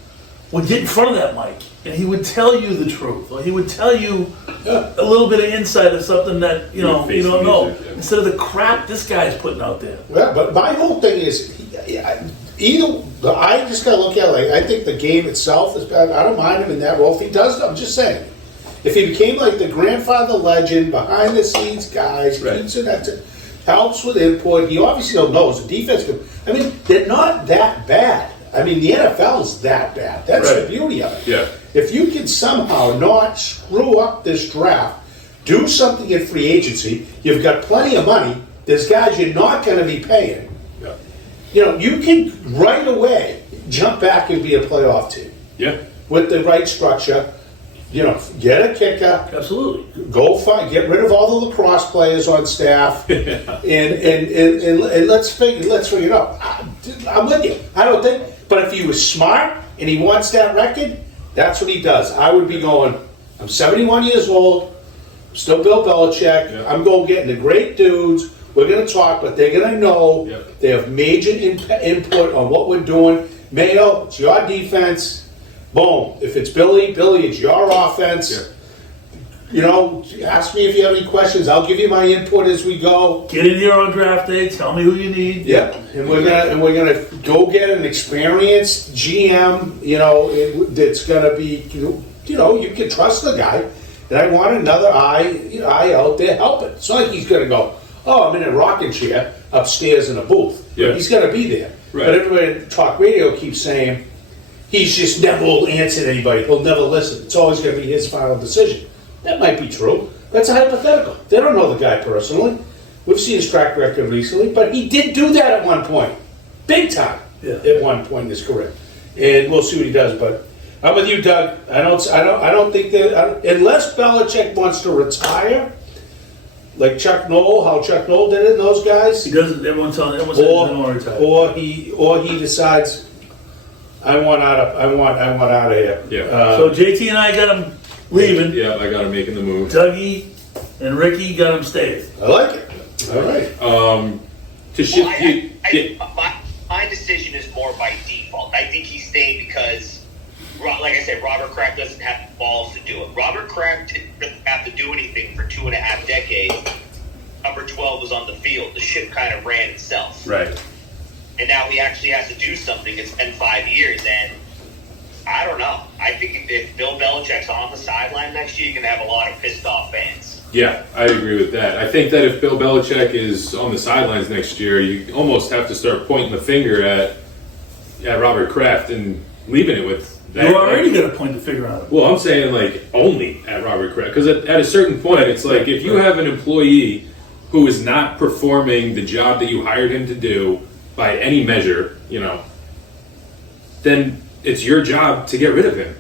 would get in front of that mic and he would tell you the truth, or he would tell you Yeah. a little bit of insight of something that you Yeah, face don't the know, music, yeah. instead of the crap this guy's putting out there. Yeah, but my whole thing is, I just gotta look at it like, I think the game itself is bad. I don't mind him in that role. If he does, I'm just saying. If he became like the grandfather legend, behind the scenes guys, Right. keeps it at helps with input, he obviously knows the defense. I mean, they're not that bad. I mean, the NFL's that bad. That's Right. the beauty of it. Yeah. If you can somehow not screw up this draft, do something in free agency, you've got plenty of money, there's guys you're not going to be paying. Yeah. You can right away jump back and be a playoff team Yeah. with the right structure. Get a kicker, Absolutely. go find, get rid of all the lacrosse players on staff, and let's figure it out. I'm with you. I don't think, but if he was smart and he wants that record, that's what he does. I would be going, I'm 71 years old, I'm still Bill Belichick, Yeah. I'm going getting the great dudes, we're going to talk, but they're going to know Yep. they have major input on what we're doing. Mayo, it's your defense. Boom. If it's Billy, it's your offense. Yeah. You know, ask me if you have any questions. I'll give you my input as we go. Get in here on draft day. Tell me who you need. Yep. And we're gonna go get an experienced GM. You know, that's gonna be. You know, you can trust the guy. And I want another eye out there helping. It's not like he's gonna go, oh, I'm in a rocking chair upstairs in a booth. Yeah. He's gonna be there. Right. But everybody at talk radio keeps saying he's just never will answer anybody. He'll never listen. It's always gonna be his final decision. That might be true. That's a hypothetical. They don't know the guy personally. We've seen his track record recently, but he did do that at one point, big time. Yeah. At one point in his career, and we'll see what he does. But I'm with you, Doug. I don't think that unless Belichick wants to retire, like Chuck Noll, how Chuck Noll did it, and those guys, He doesn't. Everyone's saying he doesn't want to retire. or he decides I want out of here. Yeah. So JT and I got him leaving. Yeah, I got him making the move. Dougie and Ricky got him staying. I like it. All right. To shift My decision is more by default. I think he's staying because, like I said, Robert Kraft doesn't have the balls to do it. Robert Kraft didn't have to do anything for 2.5 decades. Number 12 was on the field. The ship kind of ran itself. Right. And now he actually has to do something. It's been 5 years, and I don't know. I think if Bill Belichick's on the sideline next year, you're going to have a lot of pissed off fans. Yeah, I agree with that. I think that if Bill Belichick is on the sidelines next year, you almost have to start pointing the finger at Robert Kraft and leaving it with that. You're already going to point the finger at him. Well, I'm saying like only at Robert Kraft, because at a certain point, it's like if you have an employee who is not performing the job that you hired him to do by any measure, you know, then it's your job to get rid of him.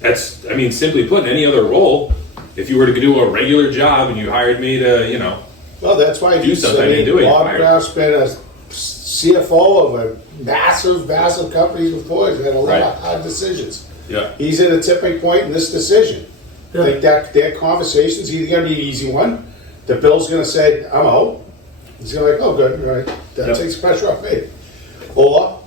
That's, I mean, simply put, in any other role, if you were to do a regular job and you hired me to, you know, Well, that's why do something and do it. Bob Kraft's been a CFO of a massive company before. He's had a lot of hard decisions. Yeah. He's at a tipping point in this decision. Yeah. I think that their conversation's either going to be an easy one. The Bill's going to say, I'm out. He's going to be like, oh, good, all right. That takes pressure off me. Or,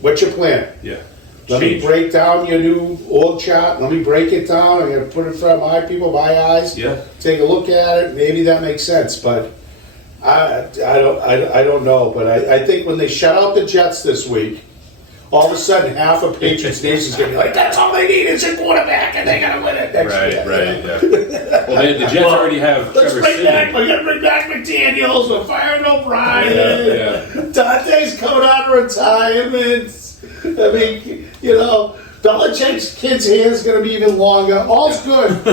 what's your plan? Yeah. Let me break down your new org chart. Let me break it down. I'm going to put it in front of my people, my eyes. Yeah. Take a look at it. Maybe that makes sense, but I don't know. But I think when they shut out the Jets this week, all of a sudden half of Patriots Nation is going to be like, that's all they need is a quarterback, and they're going to win it next year. Right. Yeah. Well, the Jets already have Let's Trevor bring back. Siemian. We're going to bring back McDaniels. We're firing O'Brien. Yeah. Dante's coming out of retirement. I mean, you know, Belichick's kid's hair is going to be even longer. All's good.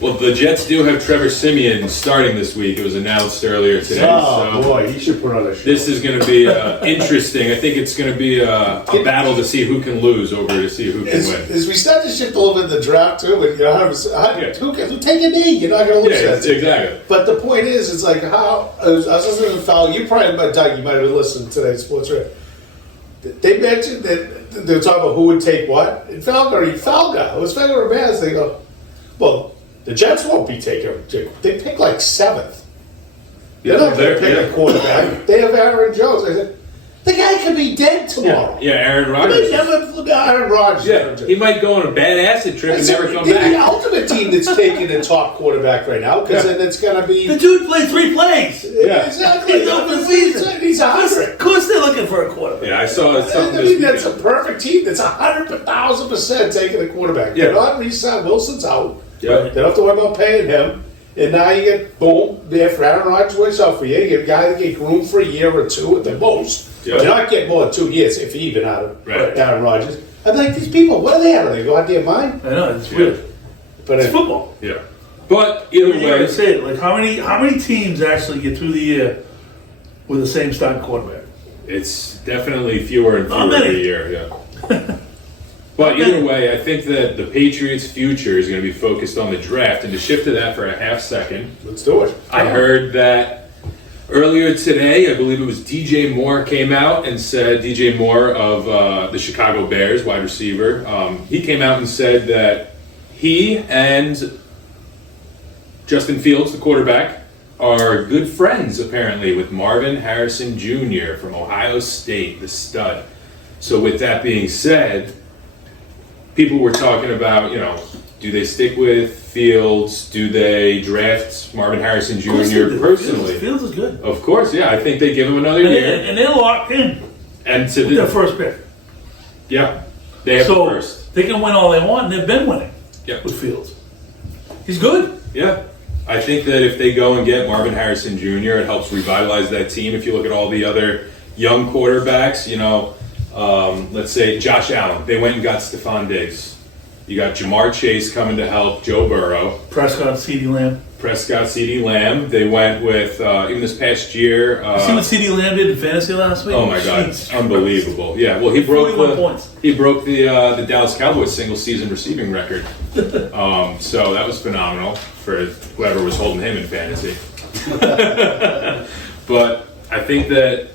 Well, the Jets do have Trevor Siemian starting this week. It was announced earlier today. Oh, so boy, he should put on a show. this is going to be interesting. I think it's going to be a battle to see who can lose over to see who can win. As we start to shift a little bit in the draft, too, and, you know, who can take a knee? You're not going to lose that. Exactly. But the point is, it's like how I was listening to Fowler. You probably, Doug, you might have been listening today, Sports Radio. They mentioned that they were talking about who would take what. And Falga. It was Falga Ramirez. They go, well, the Jets won't be taking. They pick like 7th. They're not going to pick a quarterback. They have Aaron Jones. I said, the guy could be dead tomorrow. Yeah, Aaron They Rodgers. never Aaron Rodgers. Yeah, he might go on a bad acid trip and never come They're the back. ultimate team that's taking the top quarterback right now, because then it's going to be. The dude played 3 plays. Yeah. Exactly. He's open season. He's 100. Of course they're looking for a quarterback. Yeah, I saw something I this mean, that's a weekend. perfect team. That's 100,000% taking a quarterback. Yeah. They're not re-signed. Wilson's out. Yeah. They don't have to worry about paying him. And now you get, boom, if Aaron Rodgers works out for you, you get a guy that get groomed for a year or two at the most. Yeah. You're not getting more than 2 years, if even, out of Right. Aaron Rodgers. I'm like, these people, what are they out of their goddamn mind? I know, it's weird. But It's football. Yeah. But either You gotta way, say it. Like how many teams actually get through the year with the same starting quarterback? it's definitely fewer and Not fewer many. every year. Yeah. But either way, I think that the Patriots' future is going to be focused on the draft. And to shift to that for a half second, let's do it. I heard that earlier today, I believe it was DJ Moore came out and said, DJ Moore of the Chicago Bears, wide receiver, he came out and said that he and Justin Fields, the quarterback, are good friends, apparently, with Marvin Harrison Jr. from Ohio State, the stud. So with that being said, people were talking about, do they stick with Fields? Do they draft Marvin Harrison Jr. personally? Fields is good. Of course, yeah. I think they give him another year. And they're locked in. And to Their first pick. Yeah. They have the first. They can win all they want, and they've been winning with Fields. He's good. Yeah. I think that if they go and get Marvin Harrison Jr., it helps revitalize that team. If you look at all the other young quarterbacks, let's say Josh Allen, they went and got Stephon Diggs. You got Jamar Chase coming to help Joe Burrow. Prescott, CeeDee Lamb. They went with, even this past year. See what CeeDee Lamb did in fantasy last week? Oh my God, it's unbelievable. Yeah, well, he broke the Dallas Cowboys single season receiving record. So that was phenomenal for whoever was holding him in fantasy. But I think that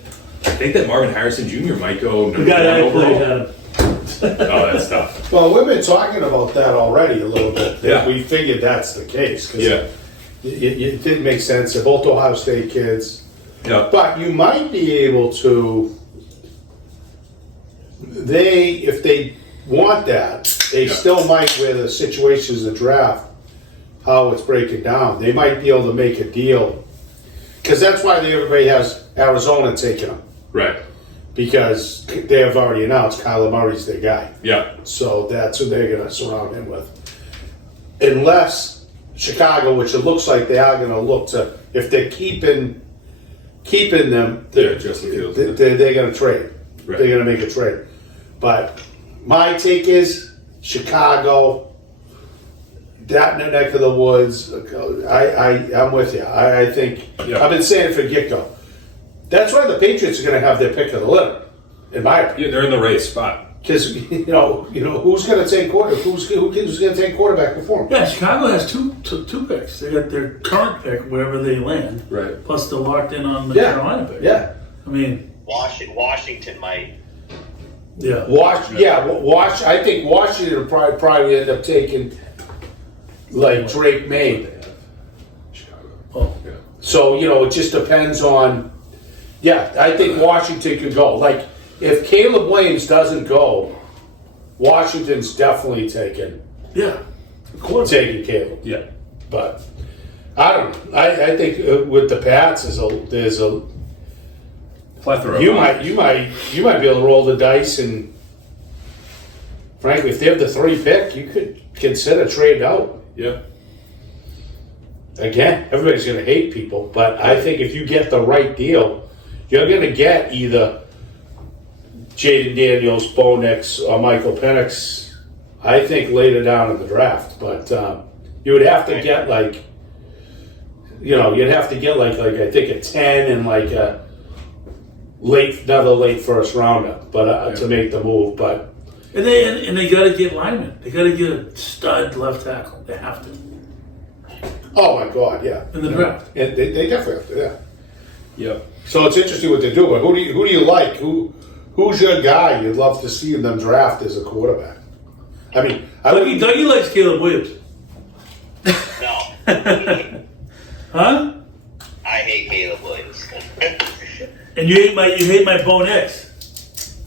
Marvin Harrison Jr. might go the guy that I played overall. Oh, that's tough. Well, we've been talking about that already a little bit. Yeah. We figured that's the case. Yeah. It did make sense. They're both Ohio State kids. Yeah. But you might be able to. If they want that, they still might, with the situations in the draft, how it's breaking down. They might be able to make a deal. Because that's why everybody has Arizona taking them. Right. Because they have already announced Kyler Murray's their guy. Yeah. So that's who they're going to surround him with. Unless Chicago, which it looks like they are going to look to, if they're keeping them, they're going to trade. Right. They're going to make a trade. But my take is Chicago, that neck of the woods. I'm with you. I think I've been saying it for get-go. That's why the Patriots are going to have their pick of the litter, in my opinion. Yeah, they're in the right spot. Because who's going to take quarterback? Who's going to take quarterback before them? Yeah, Chicago has two picks. They got their current pick wherever they land, right? Plus they're locked in on the Carolina pick. Yeah, I mean Washington might. Yeah, I think Washington will probably end up taking like Drake May. Chicago. Oh, yeah. So it just depends on. Yeah, I think Washington could go. Like, if Caleb Williams doesn't go, Washington's definitely taking Caleb. Yeah. But I don't know. I think with the Pats, there's a Plethora. You might be able to roll the dice, and frankly, if they have the 3 pick, you could consider trade out. Yeah. Again, everybody's going to hate people, but I think if you get the right deal, you're going to get either Jaden Daniels, Bo Nix, or Michael Penix, I think, later down in the draft. But you would have to get I think a 10 and like a another late first rounder, but to make the move. But and they got to get linemen. They got to get a stud left tackle. They have to. Oh my God, yeah. In the draft, and they definitely have to. Yeah. Yep. So it's interesting what they do. But who do you like? Who's your guy you'd love to see them draft as a quarterback? I mean, Dougie likes Caleb Williams. No. Huh? I hate Caleb Williams. And you hate my Bo Nix.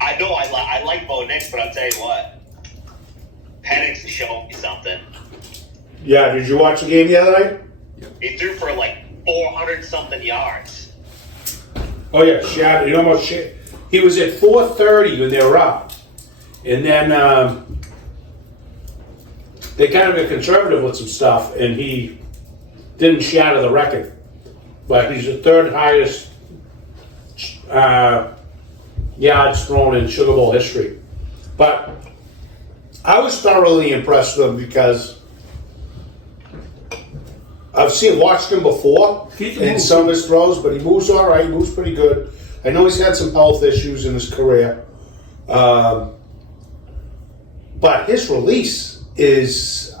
I know I like Bo Nix, but I'll tell you what, Penix is showing me something. Yeah, did you watch the game the other night? He threw for like 400 something yards. Oh yeah, shot. You know how much shit? He was at 430 when they were up, and then they kind of got conservative with some stuff, and he didn't shatter the record, but he's the 3rd highest yards thrown in Sugar Bowl history. But I was thoroughly impressed with him because I've watched him before in some of his throws, but he moves all right. He moves pretty good. I know he's had some health issues in his career, but his release is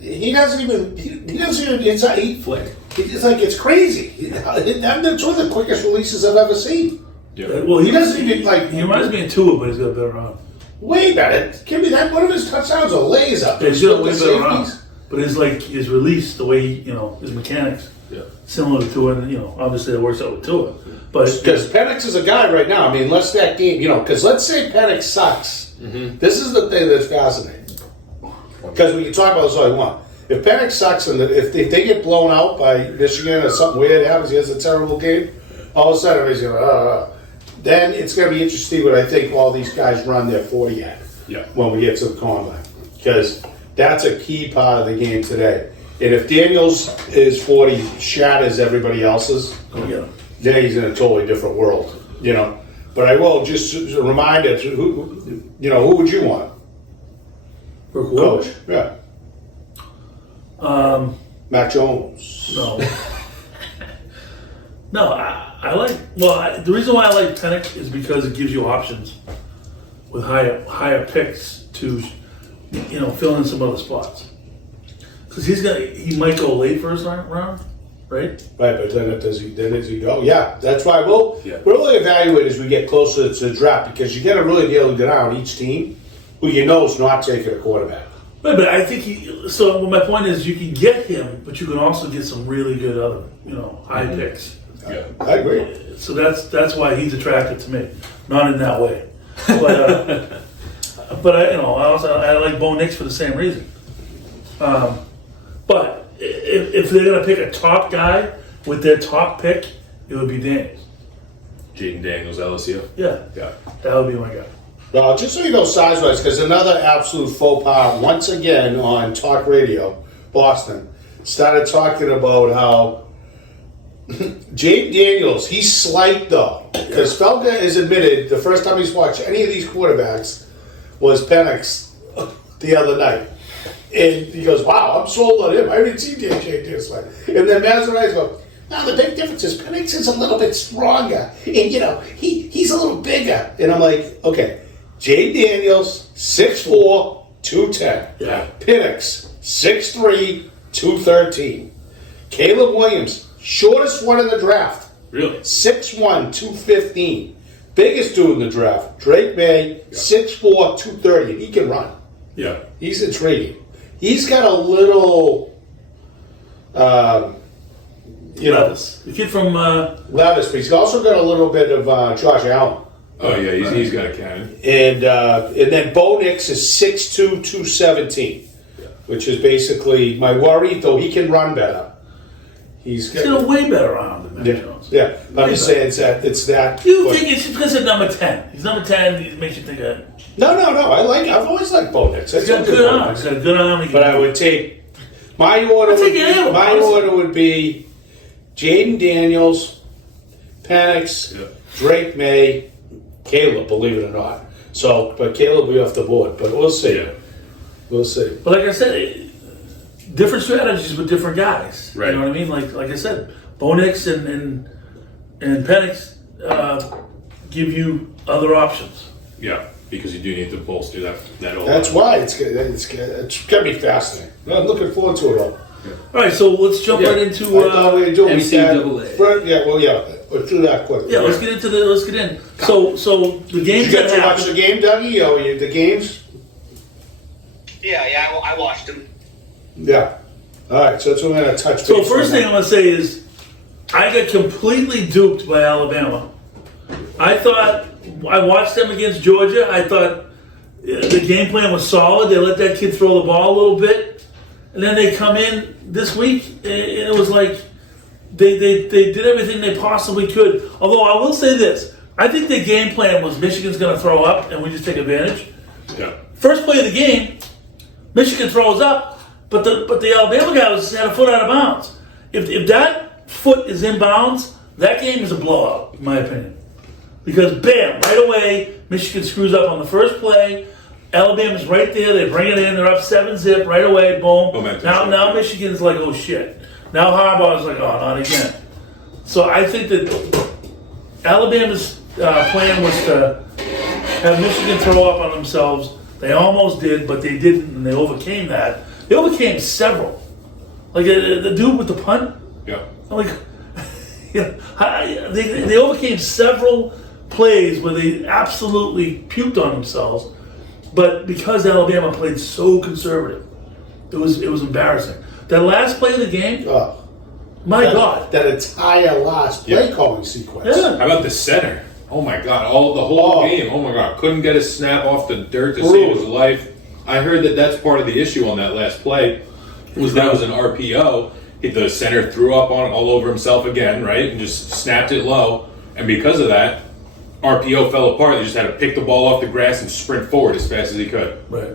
he doesn't even it's flick. It's like it's crazy. That's one of the quickest releases I've ever seen. Yeah. Well, he doesn't even like. He reminds me of Tua, but he's got a better arm. Way better. Give me that. One of his touchdowns are lays up. He's got a way better arm. But his release, the way his mechanics. Yeah. similar to Tua, and obviously it works out with Tua. But Because Penix is a guy right now. I mean, unless that game, because let's say Penix sucks. This is the thing that's fascinating. Because we can talk about this all you want. If Penix sucks and if they get blown out by Michigan or something weird happens, he has a terrible game, all of a sudden everybody's going, then it's going to be interesting what I think all these guys run their 40 at when we get to the combine. Because that's a key part of the game today. And if Daniels' 40 shatters everybody else's, then he's in a totally different world, But I will just remind us, who would you want? for coach, Yeah. Mac Jones. no, no. I like. Well, the reason why I like Penix is because it gives you options with higher picks to, fill in some other spots. Because he might go late first round, right? Right, but then does he go? Yeah, that's why we'll really evaluate as we get closer to the draft because you got to really be able to get out on each team who you know is not taking a quarterback. Right, but I think so my point is you can get him, but you can also get some really good other, high picks. Yeah. I agree. So that's why he's attractive to me. Not in that way. But I like Bo Nix for the same reason. But if they're gonna pick a top guy with their top pick, it would be Daniels. Jaden Daniels, LSU. Yeah, Yeah. that would be my guy. Well, just so you know, size-wise, because another absolute faux pas, once again on talk radio, Boston, started talking about how Jaden Daniels, he's slight though, because Felga has admitted the first time he's watched any of these quarterbacks was Penix the other night. And he goes, wow, I'm sold on him. I haven't seen Jaden Daniels like. And then Mazarides go, no, the big difference is Penix is a little bit stronger. And, he's a little bigger. And I'm like, okay, Jaden Daniels, 6'4", 210. Yeah. Penix, 6'3", 213. Caleb Williams, shortest one in the draft. Really? 6'1", 215. Biggest dude in the draft. Drake May, 6'4", 230. And he can run. Yeah. He's intriguing. He's got a little, Levis, the kid from Levis, but he's also got a little bit of Josh Allen. Oh yeah, he's got a cannon. And then Bo Nix is 6'2", 217, which is basically my worry, though he can run better. He's got a way better arm than Mac Jones. Yeah, but I'm just saying it's that. You think it's because of number 10? He's number 10. He makes you think of. No. I've always liked Bo Nix. He's got a good arm. He's got a good arm. But I would take my order. Would be Jaden Daniels, Penix, Drake May, Caleb. Believe it or not. So, but Caleb will be off the board. But we'll see. Yeah. We'll see. But like I said, different strategies with different guys. Right. You know what I mean? Like I said, Bo Nix and Penix give you other options. Yeah, because you do need to bolster that. That's why it's gonna be fascinating. I'm looking forward to it all. All right, so let's jump right into. I thought we were doing NCAA. Let's do that quick. Yeah, let's get into the. Let's get in. So the games Did you get that to watch happened. the game, Dougie? Oh, the games? Yeah, I watched him. Yeah. All right, so that's what I'm going to touch base So first on. thing I'm going to say is, I got completely duped by Alabama. I watched them against Georgia. I thought the game plan was solid. They let that kid throw the ball a little bit, and then they come in this week, and it was like they did everything they possibly could. Although I will say this, I think the game plan was Michigan's going to throw up, and we just take advantage. Yeah. First play of the game, Michigan throws up. But the Alabama guy had a foot out of bounds. If that foot is in bounds, that game is a blowout, in my opinion. Because bam, right away, Michigan screws up on the first play. Alabama's right there. They bring it in. They're up 7-zip right away. Boom. Now Michigan's like, oh shit. Now Harbaugh's like, oh, not again. So I think that Alabama's plan was to have Michigan throw up on themselves. They almost did, but they didn't, and they overcame that. They overcame several. Like the dude with the punt. Yeah. I'm like, they overcame several plays where they absolutely puked on themselves, but because Alabama played so conservative, it was embarrassing. That last play of the game, My God. That entire last play calling sequence. Yeah. How about the center? Oh my God! The whole game. Oh my God! Couldn't get a snap off the dirt to save his life. I heard that's part of the issue on that last play. That was an RPO. The center threw up on all over himself again, right, and just snapped it low. And because of that, RPO fell apart. They just had to pick the ball off the grass and sprint forward as fast as he could. Right.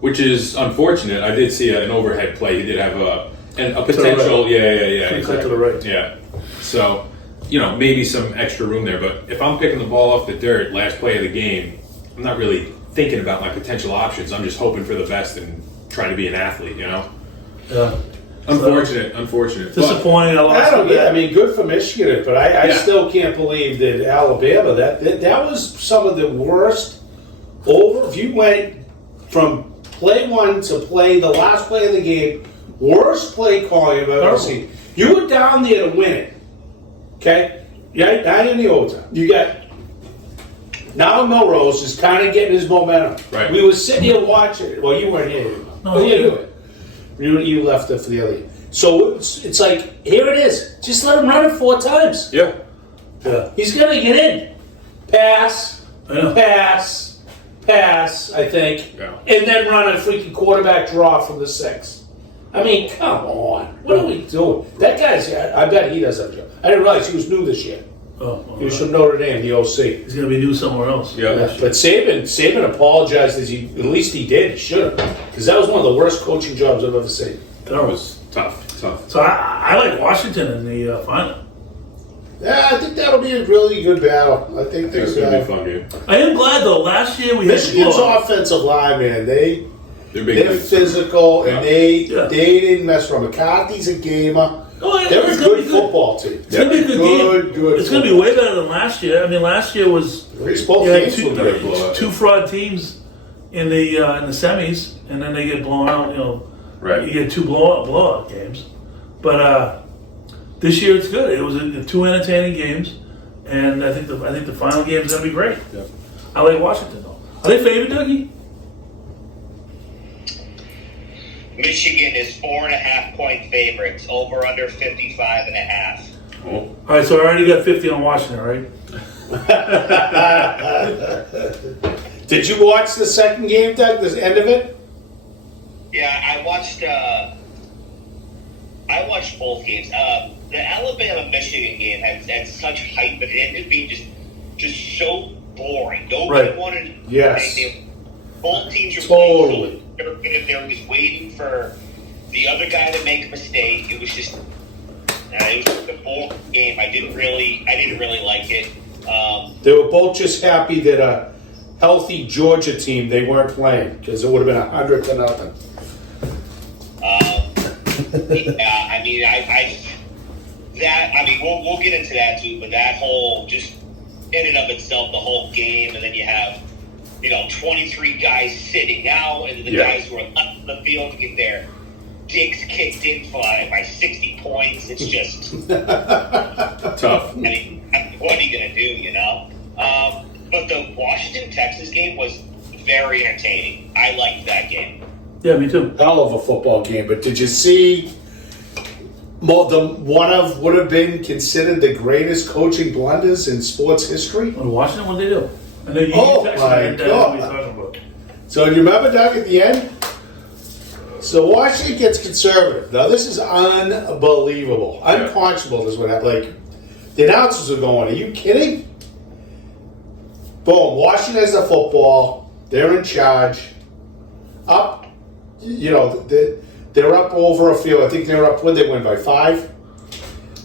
Which is unfortunate. I did see an overhead play. He did have a potential. Yeah. Exactly. To the right. Yeah. So, maybe some extra room there. But if I'm picking the ball off the dirt, last play of the game, I'm not really thinking about my potential options. I'm just hoping for the best and trying to be an athlete, Yeah. Unfortunate. Disappointing. I mean, good for Michigan, but I still can't believe that Alabama, that was some of the worst if you went from play one to play the last play of the game, worst play calling I've ever seen. You were down there to win it. Okay? Yeah, not in the overtime. You got now Melrose is kind of getting his momentum. Right. We were sitting here watching it. Well, you weren't here. No, Well, you were. You left it for the other game. So it's like, here it is. Just let him run it 4 times. Yeah. He's going to get in. Pass, I think. Yeah. And then run a freaking quarterback draw from the 6. I mean, come on. What are we doing? That guy's, I bet he does have a job. I didn't realize he was new this year. He was from Notre Dame, the OC. He's going to be new somewhere else. Yeah. But Saban apologized at least he did. He should have. Because that was one of the worst coaching jobs I've ever seen. That was tough. So I like Washington in the final. Yeah, I think that'll be a really good battle. I think It's going to be a fun game. I am glad, though. Last year we Michigan's had offensive line, man, they're They're physical, Yeah. and they didn't mess around. McCarthy's a gamer. Oh, yeah, They're a it's gonna good be football team. It's going to be a good game. Good. It's going to be way better than last year. I mean, last year was Both games will be good. two fraud teams in the semis, and then they get blown out. Right. You get 2 blowout games. But this year it's good. It was 2 entertaining games, and I think the final game is going to be great. Yeah. I like Washington though. Are they favored, Dougie? Michigan is 4.5-point favorites, over under 55.5. Oh. All right, so I already got 50 on Washington, right? Did you watch the second game, Doug? The end of it? Yeah, I watched both games. The Alabama-Michigan game had such hype, but it ended up being just so boring. Nobody wanted to Yes. play. Both teams were Totally. playing. They were just waiting for the other guy to make a mistake. It was just a boring game. I didn't really like it. They were both just happy that a healthy Georgia team, they weren't playing, because it would have been 100-0. Yeah, I mean, we'll get into that too, but that whole just in and of itself, the whole game, and then you have 23 guys sitting out, and the guys who are left on the field to get their dicks kicked in by 60 points. It's just Tough. I mean, what are you gonna do? But the Washington-Texas game was very entertaining. I liked that game. Yeah, me too. Hell of a football game. But did you see would have been considered the greatest coaching blunders in sports history? On Washington, what they do? I know you texted me, my I didn't know what you're God. talking about. So do you remember, Doug, at the end? So Washington gets conservative. Now this is unbelievable. Unconscionable is what happened. Like, the announcers are going, are you kidding? Boom, Washington has the football. They're in charge. Up, they're up over a field. I think they're up, when they win, by 5?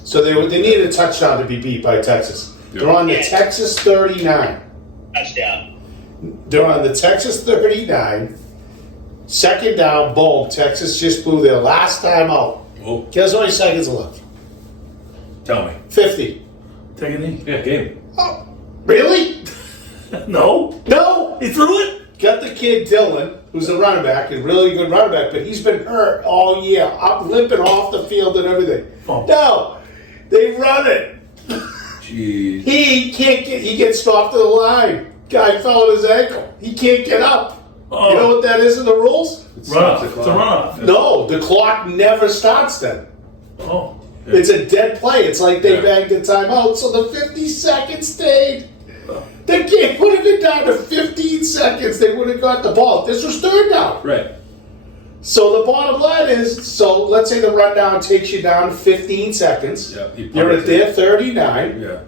So they needed a touchdown to be beat by Texas. Yep. They're on the Texas 39. Touchdown. They're on the Texas 39. Second down, boom. Texas just blew their last time out. Oh. Guess how many seconds left? Tell me. 50. Take a knee. Yeah, game. Oh, really? No. No. He threw it? Got the kid Dylan, who's a running back, a really good running back, but he's been hurt all year, up limping off the field and everything. Oh. No, they run it. Jeez. He can't get. He gets stopped at the line. Guy fell on his ankle. He can't get up. Oh. You know what that is in the rules? Runoff. It's a runoff. No, the clock never starts then. Oh. It's a dead play. It's like they Yeah. bagged a timeout, so the 50 seconds stayed. The game would have been down to 15 seconds. They would have got the ball. This was third down. Right. So the bottom line is, so let's say the rundown takes you down to 15 seconds. Yeah, you You're punt at it. their 39. Yeah.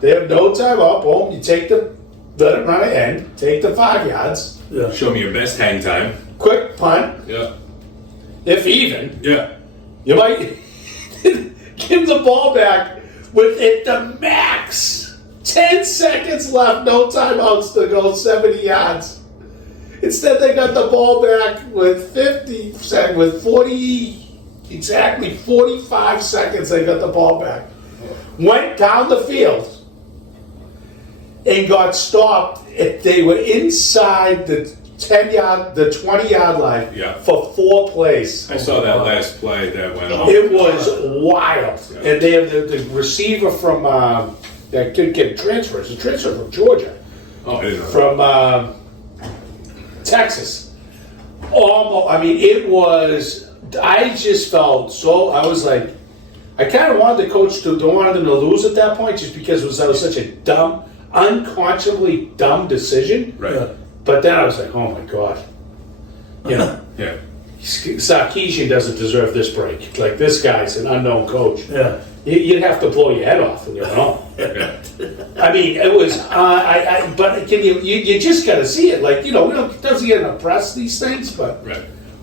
They have no timeout. Boom. You take let it run an end. Take the 5 yards. Yeah. Show me your best hang time. Quick punt. Yeah. If even, Yeah. you might give the ball back with it the max. 10 seconds left, no timeouts to go 70 yards. Instead, they got the ball back with 45 seconds. They got the ball back. Went down the field and got stopped. If they were inside the 20-yard line Yeah. for 4 plays. I saw that last play that went off. It was wild. And they have the receiver from that kid transfers. He's transferred from Georgia, Oh, I didn't know. from Texas. Almost. I mean, it was. I just felt so. I was like, I kind of wanted the coach to don't want them to lose at that point, just because that was such a dumb, unconscionably dumb decision. Right. But then I was like, oh my god, you know. Yeah. Sarkisian doesn't deserve this break. Like, this guy's an unknown coach. Yeah. You'd have to blow your head off when you're home. I mean, it was. But can you just got to see it. Like, we don't doesn't get in the press these things, but Right.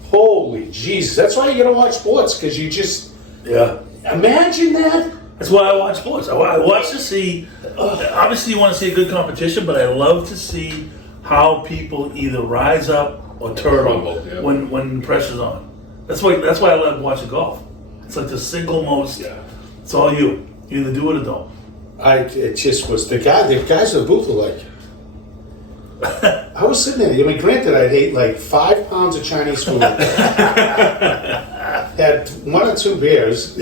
holy Jesus, that's why you got to watch sports, because you just imagine that. That's why I watch sports. I watch to see. Obviously, you want to see a good competition, but I love to see how people either rise up or turtle Crumble, yeah. when the pressure's on. That's why I love watching golf. It's like the single most. Yeah. It's all you. You either do it or don't. It just was the guys in the booth were like. I was sitting there. I mean, granted, I'd ate like 5 pounds of Chinese food. Had 1 or 2 beers,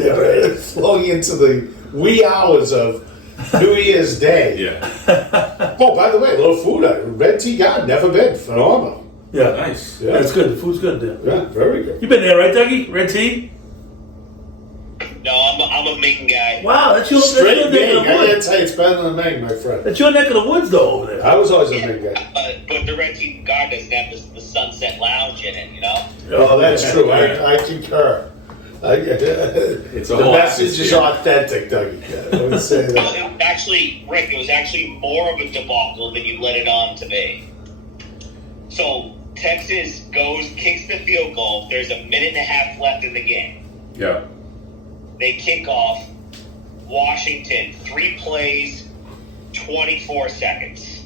flowing into the wee hours of New Year's Day. Yeah. Oh, by the way, a little food. Red Tea Garden, never been. Phenomenal. Yeah, Nice. Yeah. It's good. The food's good there. Yeah, very good. You been there, right, Dougie? Red Tea? No, I'm a Maine guy. Wow, that's your neck Straight of Maine. the I can't woods. tell you it's better than Maine, my friend. That's your neck of the woods, though, over there. I was always a Maine guy. But the Red Tea Garden doesn't have the Sunset Lounge in it, Oh, that's true. I concur. It's a The whole message is atmosphere. authentic, Dougie. I would say Well, that. Rick, it was actually more of a debacle than you let it on to be. So Texas kicks the field goal. There's a minute and a half left in the game. Yeah. They kick off. Washington, 3 plays, 24 seconds.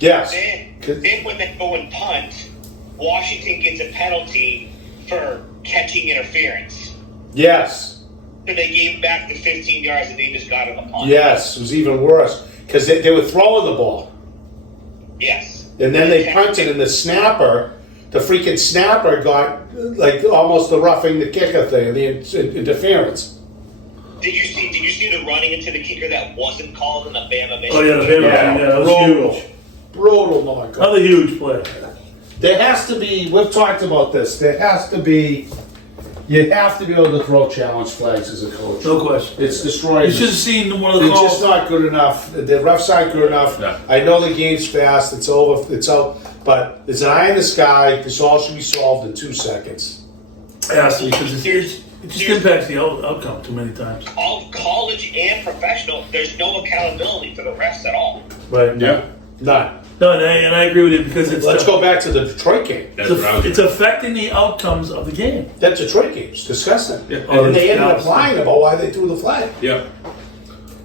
Yes. Then when they go and punt, Washington gets a penalty for catching interference. Yes. So they gave back the 15 yards and they just got him a punt. Yes. It was even worse because they were throwing the ball. Yes. And then they punted, and the freaking snapper got like almost the roughing the kicker thing, the interference. Did you see the running into the kicker that wasn't called in the Bama Michigan? Oh, yeah, the Bama game? game. Yeah, that was brutal. huge. Brutal, my God. Another huge play. There has to be, we've talked about this, you have to be able to throw challenge flags as a coach. No question. It's destroying. You should have seen one of the It's calls. just not good enough. The refs aren't good enough. No. I know the game's fast. It's over. It's out. But it's an eye in the sky. This all should be solved in 2 seconds. It has to, because it just impacts the outcome too many times. All college and professional, there's no accountability for the refs at all. Right. Yeah. None. No, and I agree with you because it's Let's go back to the Detroit game. That's what I was it's affecting the outcomes of the game. That Detroit game is disgusting. Yeah. And then they ended up Oh, lying about why they threw the flag. Yep.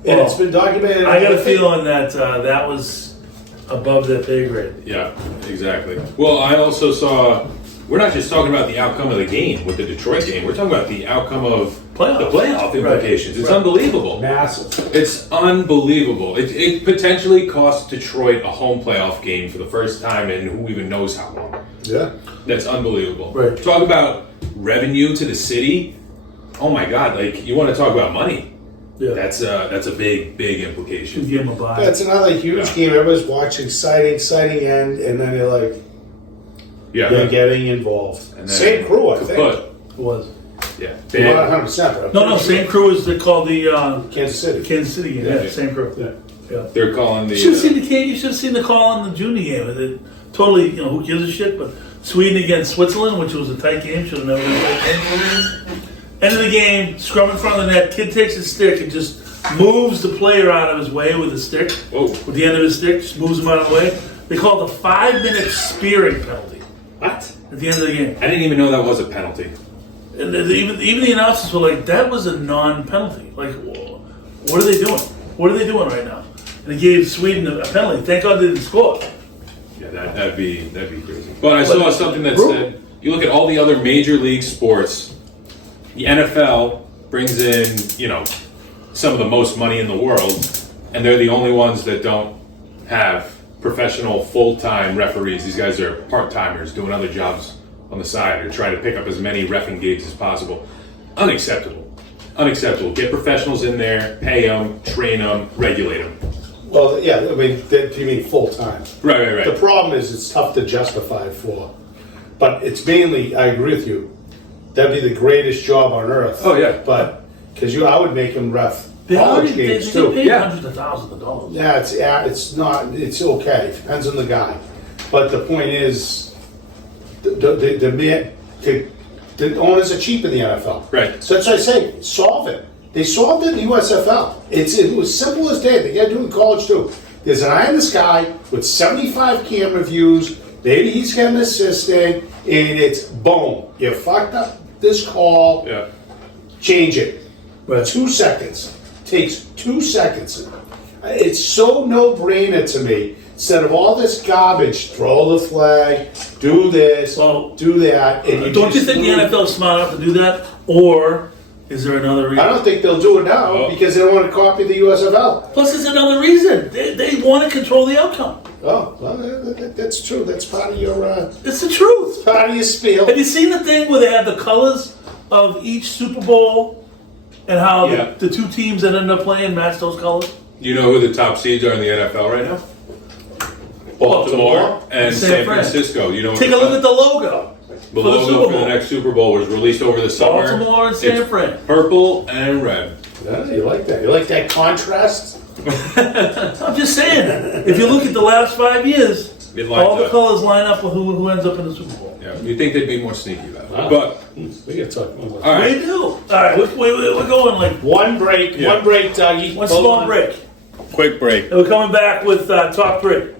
And it's been documented. I got a feeling that that was above their pay grade. Yeah, exactly. Well, I also saw, we're not just talking about the outcome of the game with the Detroit game, we're talking about the outcome of Playoffs. the playoff implications. It's unbelievable. Massive. It's unbelievable. It potentially cost Detroit a home playoff game for the first time in who even knows how long. Yeah. That's unbelievable. Right. Talk about revenue to the city. Oh my God! Like, you want to talk about money? Yeah. That's a big implication. Should give them a bye. That's another huge Yeah. game. Everybody's watching, exciting end, and then you're like, Yeah. they're getting involved. And then Same crew, I think. kaput. It was. Yeah. 100%. No, same crew as they call the Kansas City. Kansas City game. Yeah, same crew. Yeah. They're calling the. You should have seen the game. You should have seen the call in the junior game. It totally, who gives a shit? But Sweden against Switzerland, which was a tight game, should have never been a tight game. End of the game, scrum in front of the net. Kid takes his stick and just moves the player out of his way with his stick. Whoa. With the end of his stick, just moves him out of the way. They call it the 5-minute spearing penalty. What? At the end of the game. I didn't even know that was a penalty. And even the announcers were like, that was a non-penalty. Like, what are they doing? What are they doing right now? And they gave Sweden a penalty. Thank God they didn't score. Yeah, that'd be crazy. But I saw something that said, you look at all the other major league sports, the NFL brings in, some of the most money in the world, and they're the only ones that don't have professional full-time referees. These guys are part-timers doing other jobs on the side or trying to pick up as many reffing gigs as possible. Unacceptable. Get professionals in there, pay them, train them, regulate them. Well, yeah, I mean, you mean full-time. Right. The problem is it's tough to justify it for. But it's mainly, I agree with you, that'd be the greatest job on earth. Oh, yeah. But, because I would make him ref They college already games they too. paid Yeah. hundreds of thousands of dollars. Yeah, it's not, it's okay. It depends on the guy. But the point is, the owners are cheap in the NFL. Right. So that's what I say, solve it. They solved it in the USFL. It was simple as day. They got to do it in college too. There's an eye in the sky with 75 camera views. Maybe he's got an assistant, and it's boom. You fucked up this call. Yeah. Change it. Right. 2 seconds. Takes 2 seconds. It's so no-brainer to me. Instead of all this garbage, throw the flag, do this, Well, do that, and Don't you think the NFL is smart enough to do that? Or is there another reason? I don't think they'll do it now because they don't want to copy the USFL. Plus, there's another reason. They want to control the outcome. Oh, well, that's true. That's part of your It's the truth. part of your spiel. Have you seen the thing where they have the colors of each Super Bowl and how Yeah. the two teams that end up playing match those colors? You know who the top seeds are in the NFL right now? Baltimore and San Francisco. You know, Take a look at the logo. the for the logo Super for the Bowl. next Super Bowl was released over the summer. Baltimore and San It's Fran. purple and red. Yeah, you like that? You like that contrast? I'm just saying, if you look at the last 5 years, It lines all the up. colors line up with who ends up in the Super Bowl. Yeah, you'd think they'd be more sneaky about it. Wow. But We got to talk more about all that. right, We do. All right, we're going like One break, Dougie. one Hold small on. break. quick break. And we're coming back with top three.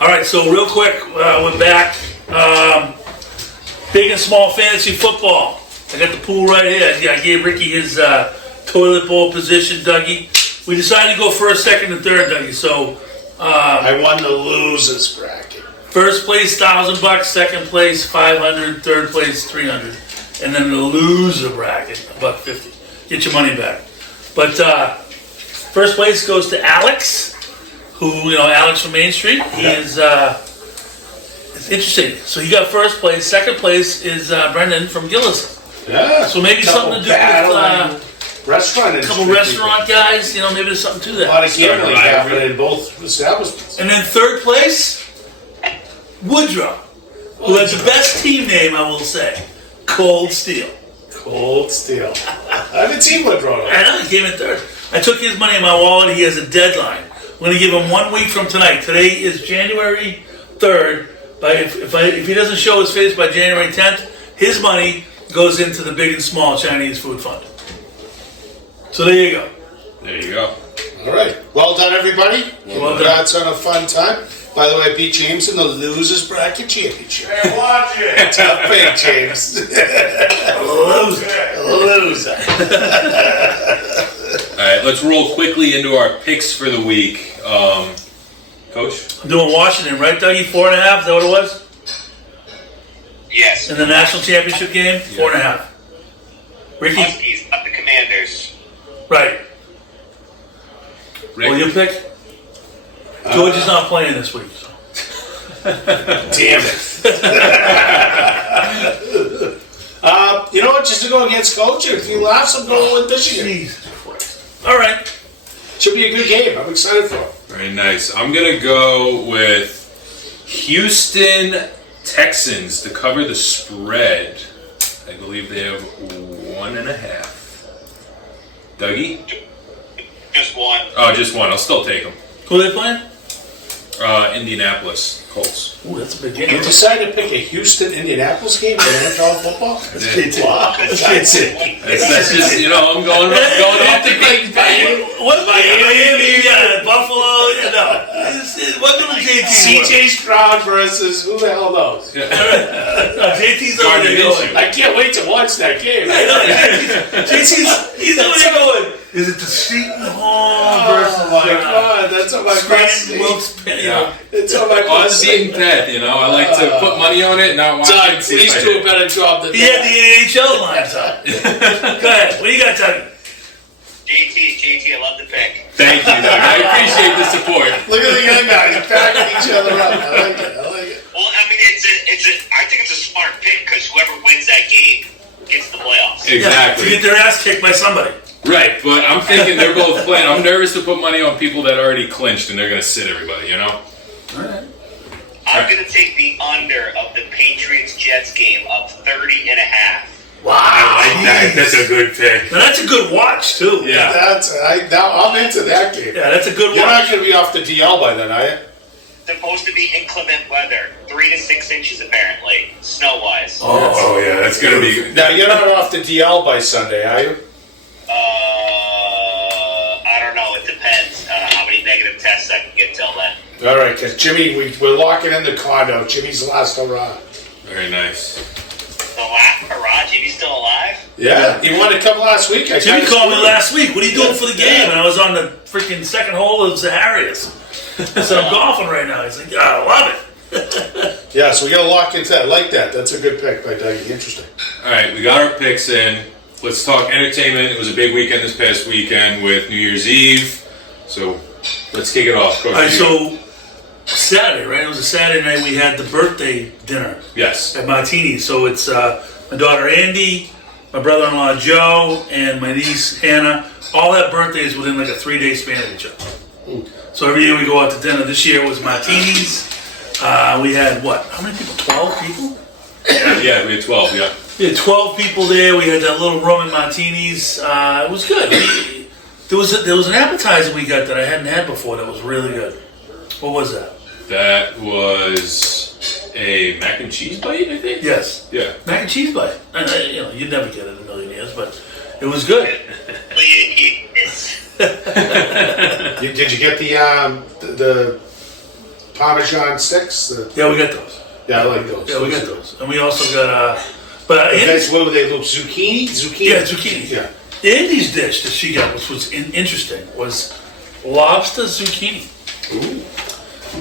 All right, so real quick, we're back. Big and small fantasy football. I got the pool right here. I gave Ricky his toilet bowl position, Dougie. We decided to go first, second, and third, Dougie. So I won the losers bracket. first place $1,000, second place $500, third place $300, and then the loser bracket $150. Get your money back. But first place goes to Alex, who Alex from Main Street. He is. It's interesting. So he got first place. Second place is Brendan from Gillis. Yeah. So maybe something to do with restaurant a couple restaurant guys. Maybe there's something to A lot that. of gambling happening in both establishments. And then third place, Woodrow, who has the best team name, I will say, Cold Steel. Cold Steel. I haven't seen Woodrow. I know, he came in third. I took his money in my wallet. He has a deadline. I'm going to give him 1 week from tonight. Today is January 3rd. But if he doesn't show his face by January 10th, his money goes into the big and small Chinese food fund. So there you go. There you go. All right. Well done, everybody. Well done. Congrats on a fun time. By the way, I beat James in the losers bracket championship. Hey, watch it. Tough pick, James. Loser. All right, let's roll quickly into our picks for the week. Coach? I'm doing Washington, right, Dougie? 4.5, is that what it was? Yes. In the national championship game? 4.5. Ricky? Huskies, not the Commanders. Right. Rick? Well, your pick? George is not playing this week. So. Damn it. You know what? Just to go against Coach, if he laughs, I'm going with Michigan. Jesus Christ. All right. Should be a good game. I'm excited for it. Very nice. I'm going to go with Houston Texans to cover the spread. I believe they have 1.5. Dougie? Just one. Oh, just one. I'll still take them. Who are they playing? Indianapolis Colts. Ooh, that's a big You game. decided to pick a Houston-Indianapolis game for NFL football? That's JT. Wow, that's it. That's just, I'm going off the great. What Miami? Yeah, Buffalo. No. What do JT? CJ Stroud versus who the hell knows? JT's over Gardner there going. Minshew. I can't wait to watch that game. He's over there going. Is it the Seton Hall versus Oh my God, that's on my Scranton Wilkes Penn? It's on my On seeing that, I like to put money on it, not watch Doug, it. See if please I do a hit. better job than He had that. the NHL lines up. Go ahead. What do you got, Tuggy? JT, I love the pick. Thank you, Doug. I appreciate the support. Look at the young guys backing each other up. I like it. Well, I mean, I think it's a smart pick because whoever wins that game gets the playoffs. To Exactly. get their ass kicked by somebody. Right, but I'm thinking they're both playing. I'm nervous to put money on people that already clinched and they're going to sit everybody, All right. I'm going to take the under of the Patriots-Jets game of 30.5. Wow. I like that. That's a good pick. Now that's a good watch, too. Yeah. Now I'm into that game. Yeah, that's a good You're not watch. going to be off the DL by then, are you? Supposed to be inclement weather, 3 to 6 inches apparently, snow-wise. Oh, yeah, that's going to be. Now you're not off the DL by Sunday, are you? I don't know. It depends how many negative tests I can get till then. All right, because Jimmy, we're locking in the condo. Jimmy's last hurrah. Very nice. The last hurrah, Jimmy's still alive? Yeah, he wanted to come last week. Jimmy called me last week. What are you doing for the game? And I was on the freaking second hole of Zaharias. I said, I'm golfing right now. He's like, yeah, I love it. Yeah, so we got to lock into that. I like that. That's a good pick by Dougie. Interesting. All right, we got our picks in. Let's talk entertainment. It was a big weekend this past weekend with New Year's Eve. So let's kick it off. All right, so Saturday, right? It was a Saturday night. We had the birthday dinner Yes. at Martini's. So it's my daughter Andy, my brother-in-law Joe, and my niece Hannah. All have birthdays within like a 3-day span of each other. So every year we go out to dinner. This year it was Martini's. We had what? How many people? 12 people? Yeah, we had 12, yeah. We had 12 people there. We had that little room in Martini's. It was good. There was an appetizer we got that I hadn't had before that was really good. What was that? That was a mac and cheese bite, I think? Yes. Yeah. Mac and cheese bite. And, you'd never get it in a million years, but it was good. Did you get the Parmesan sticks? Yeah, we got those. Yeah, I like those. Yeah, we got those. And we also got, That's what were they? Look, zucchini? yeah, zucchini. Yeah. Andy's dish that she got, which was interesting, was lobster zucchini. Ooh,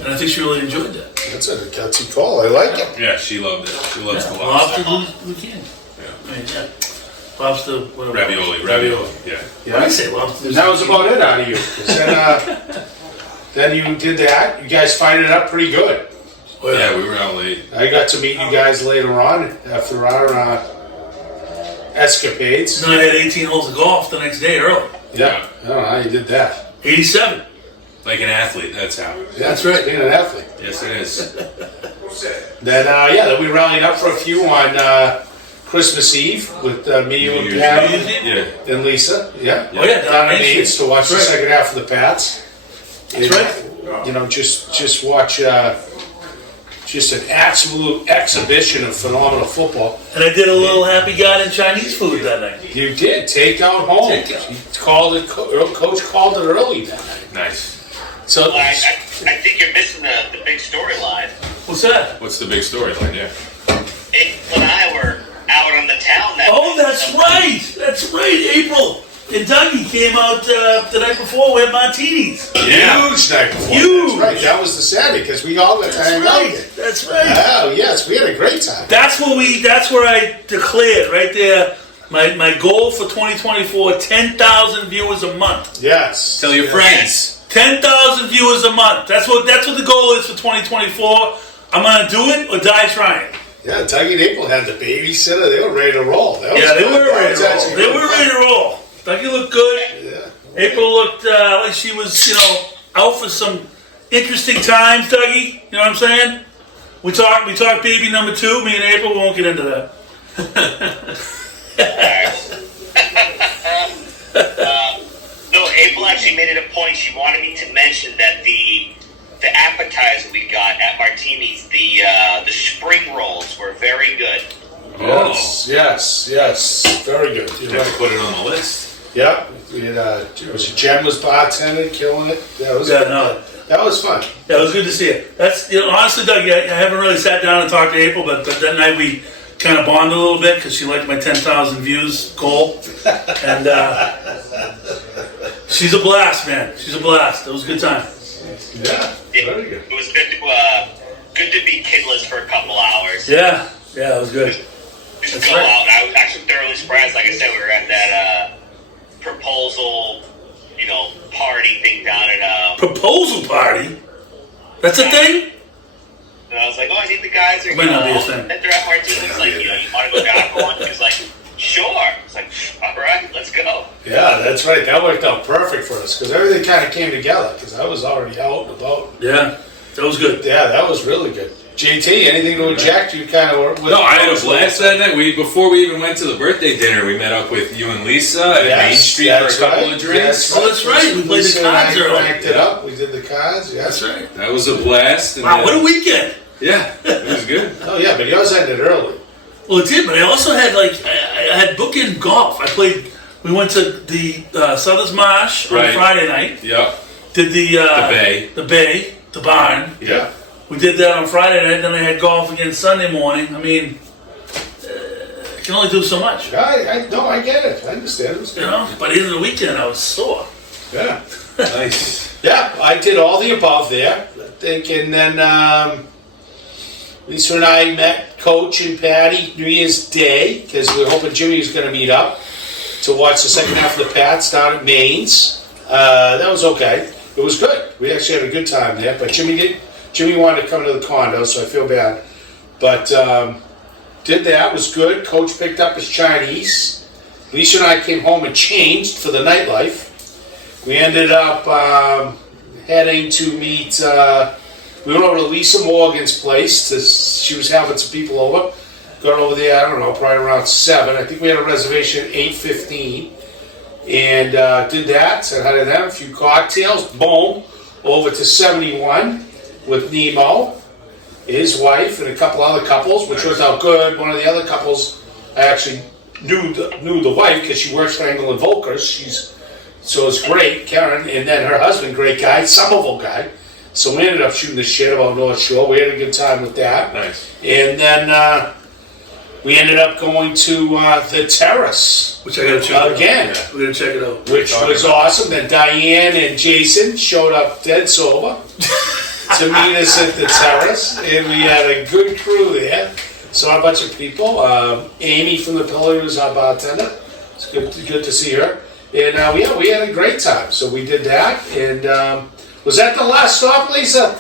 And I think she really enjoyed that. that's a gutsy call. I like it. Yeah, she loved it. She loves the Lobster lobster. zucchini. Yeah. I mean, yeah. Lobster, whatever. Ravioli. Yeah. What did I say? Lobster And that was about it out of you. 'Cause then you did that. You guys fired it up pretty good. Well, Yeah, we were out late. I got to meet you guys later on after our escapades. Then I had 18 holes of golf the next day early. Yeah, I don't know how you did that. 87. Like an athlete, that's how. Yeah, that's right. Being an athlete. Yes, it is. Then then we rallied up for a few on Christmas Eve with me, you, and New Pat, Year's Eve? Yeah. and Lisa. Yeah. Oh, yeah, Down in Main Street. East to watch the That's right. second half of the Pats. That's And, right. Just watch just an absolute exhibition of phenomenal football. And I did a little Happy Garden Chinese food that night. You did take out home. Takeout. He called it. Coach called it early that night. Nice. So I think you're missing the big storyline. What's that? What's the big storyline? Yeah. When I were out on the town that Oh, night, that's right. That's right. April and Dougie came out the night before. We had Martinis. Yeah. huge night before. Huge. That's right. That was the Saturday because we all got to That's hang out right. again. That's right. Oh yes, we had a great time. That's where I declared right there my goal for 2024, 10,000 viewers a month. Yes. Tell your friends. 10,000 viewers a month. That's what the goal is for 2024. I'm gonna do it or die trying. Yeah, Dougie and April had the babysitter. They were ready to roll. That was Yeah, they good. were That ready was to roll. actually They good were fun. ready to roll. Dougie looked good. Yeah. April looked like she was, out for some interesting times, Dougie. You know what I'm saying? We talked baby number 2, me and April, we won't get into that. April actually made it a point. She wanted me to mention that the appetizer we got at Martini's, the spring rolls were very good. Yes. Very good. You're Have to right. put it on the list. Yep. We had, Jen was bartending, killing it. That was fun. Yeah, it was good to see it. That's honestly, Doug, I haven't really sat down and talked to April, but that night we kind of bonded a little bit because she liked my 10,000 views goal, and she's a blast, man. She's a blast. It was a good time. Yeah. Very good. It was good to be kidless for a couple hours. Yeah, it was good. Just That's go right. out. I was actually thoroughly surprised. Like I said, we were at that proposal, party thing down at Proposal party? That's a thing? And I was like, I think the guys are Might not be a thing. they're at Martini's. Like, you want to go down for one? He was like, sure. It's like, all right, let's go. Yeah, that's right. That worked out perfect for us because everything kind of came together because I was already out and about. Yeah, that was good. Yeah, that was really good. JT, anything to inject? You kind of No, I had a blast that night. Before we even went to the birthday dinner, we met up with you and Lisa at Main Street for a couple of drinks. Oh, that's right. We played the cards earlier. Cranked it up. We did the cards. Yes. That's right. That was a blast. And Wow, what a weekend! Yeah, it was good. Oh yeah, but yours ended early. Well, it did, but I also had I had bookend golf. We went to the Southers Marsh on Right. Friday night. Yep. Did the Bay, the barn. Yeah. We did that on Friday night. Then I had golf again Sunday morning. I mean, I can only do so much. I get it. I understand. It was good. By the end of the weekend, I was sore. Yeah. Nice. Yeah, I did all the above there. I think, and then Lisa and I met Coach and Patty New Year's Day because we were hoping Jimmy was going to meet up to watch the second half of the Pats down at Maine's. That was okay. It was good. We actually had a good time there, but Jimmy wanted to come to the condo, so I feel bad. But did that, was good. Coach picked up his Chinese. Lisa and I came home and changed for the nightlife. We ended up heading to meet, we went over to Lisa Morgan's place. She was having some people over. Got over there, I don't know, probably around 7. I think we had a reservation at 8:15. And did that, said hi to them, a few cocktails, boom, over to 71 with Nemo, his wife, and a couple other couples, which worked out good. One of the other couples, I actually knew the wife because she works for Engel and Volkers. So it's great, Karen, and then her husband, great guy, Somerville guy. So we ended up shooting the shit about North Shore. We had a good time with that. Nice. And then we ended up going to the Terrace. Which I got to check out. Again. We're going to check it out. Which was awesome. Then Diane and Jason showed up dead sober to meet us at the Terrace. And we had a good crew there. Saw a bunch of people. Amy from the Pillar was our bartender. It's good to see her. And we had a great time. So we did that. And was that the last stop, Lisa?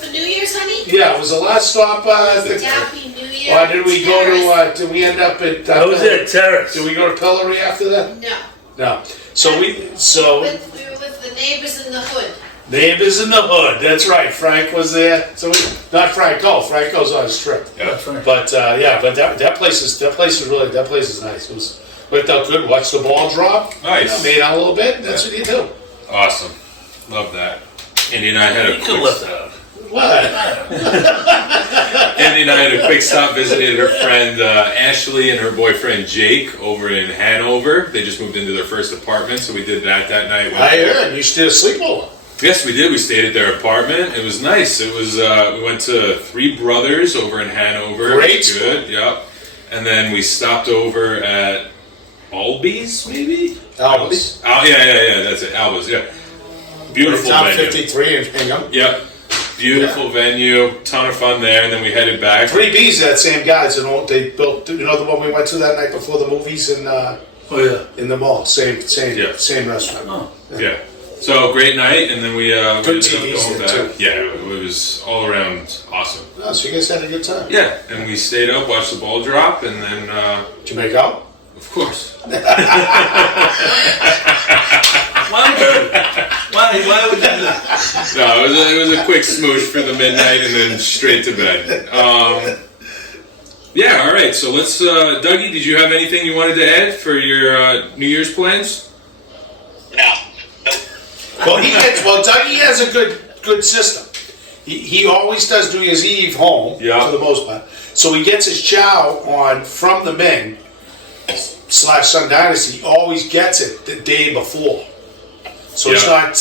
For New Year's, honey? Yeah, it was the last stop. Happy New Year. Or did we go to, did we end up at... That was it, Terrace. Did we go to Pillory after that? No. No. So We were with the neighbors in the hood. Neighbors in the hood, that's right. Frank was there. So not Franco. Franco's on his trip. Yeah. But that place is nice. It was worked out good. Watched the ball drop. Nice. Made out a little bit. That's what you do. Awesome. Love that. Andy and I had You could have left that out. What? Andy and I had a quick stop, visited her friend Ashley and her boyfriend Jake over in Hanover. They just moved into their first apartment, so we did that night. I heard you did a sleepover. Yes, we did. We stayed at their apartment. It was nice. It was. We went to Three Brothers over in Hanover. Great It was good. Yep. And then we stopped over at Albies, maybe. Albus. Oh yeah. That's it. Albus. Yeah. Beautiful Top venue. 53 in Hingham. Yep. Beautiful venue. Ton of fun there. And then we headed back. 3B's that same guys. They built. You know the one we went to that night before the movies in in the mall. Same Yeah. same restaurant. Oh. Yeah. So great night, and then we Good ended up TVs going there, back. Yeah, it was all around awesome. Oh, so you guys had a good time. Yeah, and we stayed up, watched the ball drop, and then Did you make out? of course. Why would you do that? No, it was a quick smoosh for the midnight, and then straight to bed. Yeah, all right. So let's, Dougie. Did you have anything you wanted to add for your New Year's plans? No. Nope. Well, Dougie has a good system. He always does New Year's Eve home, for the most part. So he gets his chow on from the Ming / Sun Dynasty. He always gets it the day before. So it's not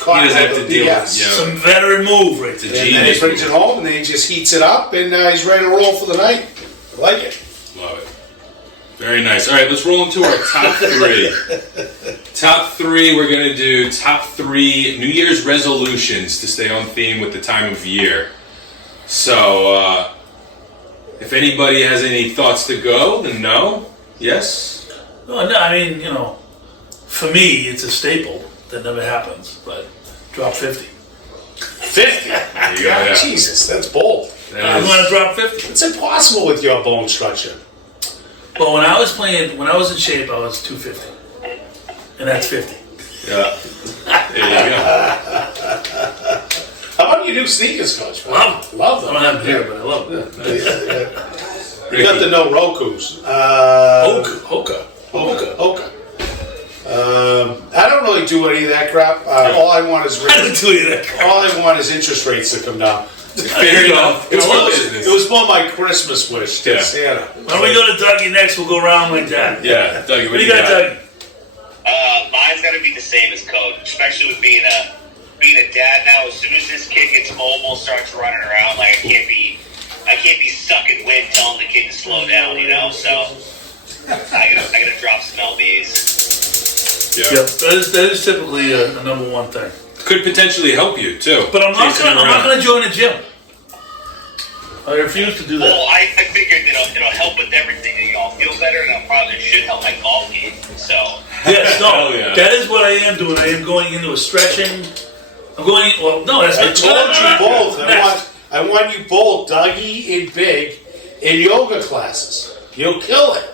caught He doesn't have with to the deal with BS. Some veteran move right It's a there. And then he genius brings it move. home, and then he just heats it up, and he's ready to roll for the night. I like it. Love it. Very nice. All right, let's roll into our top three. Top three, we're going to do top three New Year's resolutions to stay on theme with the time of year. So, if anybody has any thoughts to go, then no? Yes? Oh, no, I mean, for me, it's a staple that never happens, but drop 50. 50. There you go, yeah. Jesus, that's bold. I'm going to drop 50. It's impossible with your bone structure. Well, when I was in shape, I was 250. And that's 50. Yeah. There you go. How about your new sneakers, Coach? Love them. Love I them. don't have them here, but I love them. You got the no Rokus. Hoka. I don't really do any of that crap. All I want is I didn't tell you that. all I want is interest rates to come down. Fair enough. It's It business. was more my Christmas wish to Yeah. Santa. Why don't we go to Dougie next? We'll go around like that. Yeah, Dougie, What do you got, Dougie? Mine's got to be the same as Coach, especially with being a dad now. As soon as this kid gets mobile, starts running around, like I can't be sucking wind telling the kid to slow down, So I gotta drop some lbs. Yeah. Yep, that is typically a number one thing. Could potentially help you, too. But I'm not Chasing him going around. to join a gym. I refuse to do that. Well, I figured it'll help with everything. I'll feel better, and it should help my golf game. So Yes, no, Hell yeah. that is what I am doing. I am going into a stretching. I'm going. Well, no, that's I not told you both. Next. I want you both, Dougie and Big, in yoga classes. You'll kill it.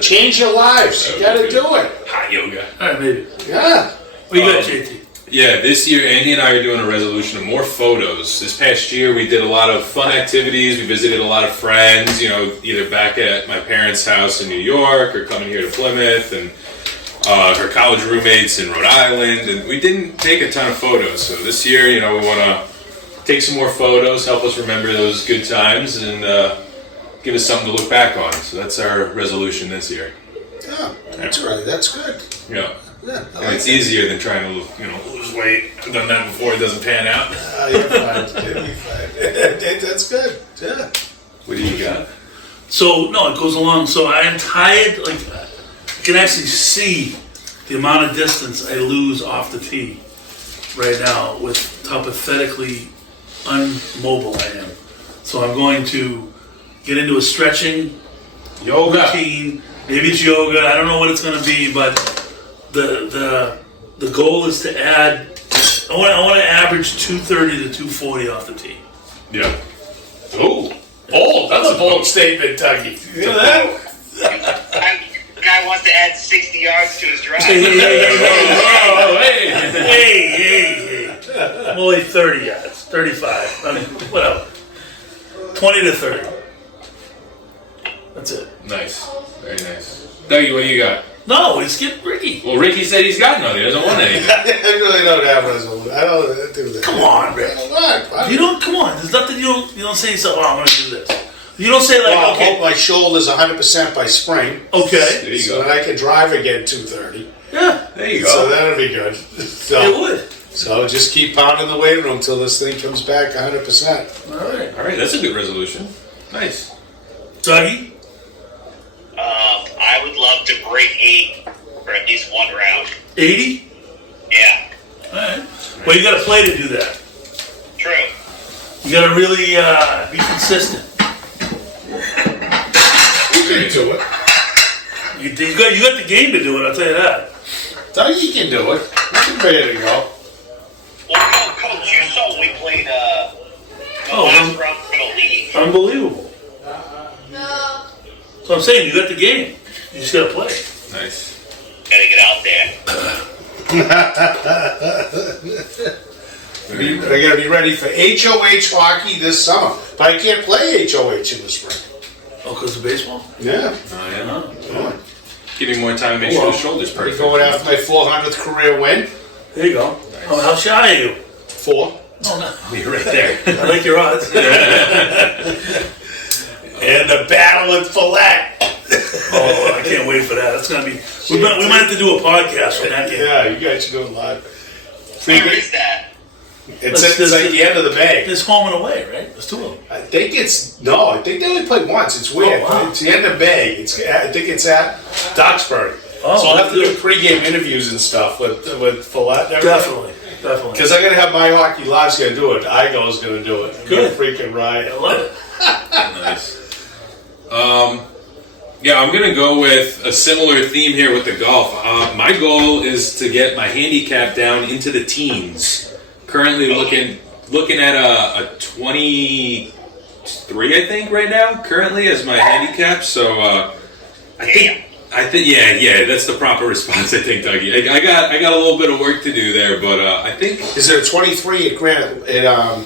Change your lives. You got to do it. Hot yoga. All right, maybe. Yeah. What you got, JT? Yeah, this year Andy and I are doing a resolution of more photos. This past year we did a lot of fun activities. We visited a lot of friends, either back at my parents' house in New York or coming here to Plymouth, and her college roommates in Rhode Island. And we didn't take a ton of photos. So this year, we want to take some more photos, help us remember those good times, and give us something to look back on. So that's our resolution this year. Yeah, that's right. That's good. Yeah. Yeah, I And like it's easier than trying to, lose weight. I've done that before. It doesn't pan out. You're fine. You'll be fine. That's good. Yeah. What do you got? So no, it goes along. So I am tired. Like I can actually see the amount of distance I lose off the tee right now with how pathetically unmobile I am. So I'm going to get into a stretching Yoga. routine. Maybe it's yoga. I don't know what it's going to be, but the goal is to add. I want to average 230 to 240 off the tee. Yeah. Ooh. Bold. That's a bold statement, Dougie. You know that? Guy wants to add 60 yards to his drive. Hey, Oh, hey! I'm only 30 yards, 35. I mean, whatever. 20 to 30. That's it. Nice. Very nice. Dougie, what do you got? No, it's getting Ricky. Well, Ricky said he's got nothing. He doesn't want anything. I really don't have resolution. I don't do that. Come on, Rick. What? You don't. Come on. There's nothing you don't say. So, I'm going to do this. You don't say like, Well, I okay, hope my shoulder's 100% by spring. okay. There you So go. that I can drive again 230. Yeah, There you So go. that'll be good. it So, would. so just keep pounding the weight room until this thing comes back 100%. All right, All right, that's a good resolution. Nice. Dougie. I would love to break 8 for at least one round. 80. Yeah, All right. Well, you got to play to do that. true. You got to really be consistent. You can do it. You got the game to do it. I'll tell you that. Dougie can do it. He's ready to go. Well, no, Coach, you saw when we played the last round for the league. Unbelievable. No. So I'm saying you got the game. You just got to play. Nice. Gotta get out there. I gotta be ready for HOH hockey this summer. But I can't play HOH in the spring. Oh, because of baseball? Yeah. Oh, yeah. Oh. give me more time to make sure the shoulder's I'm perfect. going after my 400th career win. There you go. Oh, how shy are you? 4. Oh, no. You're right there. I like your odds. And the battle with Follett. Oh, I can't wait for that. That's gonna be. We might have to do a podcast on that game. Yeah, you guys should do it live. Where is that? It's at the end of the Bay. It's home and away, right? There's two of them. I think they only play once. It's weird. Oh, wow. It's the end of Bay. I think it's at Duxbury. Oh, so I'll have to do good. pregame interviews and stuff with Follett and everything. Definitely. Because I'm going to have my hockey live's going to do it. Igo's going to do it. Good. Freaking right. I love it. Nice. Yeah, I'm gonna go with a similar theme here with the golf. My goal is to get my handicap down into the teens. Currently looking at a 23, I think, right now. Currently as my handicap. So I think yeah, that's the proper response. I think, Dougie. I got a little bit of work to do there, but I think. Is there a 23 at Granite at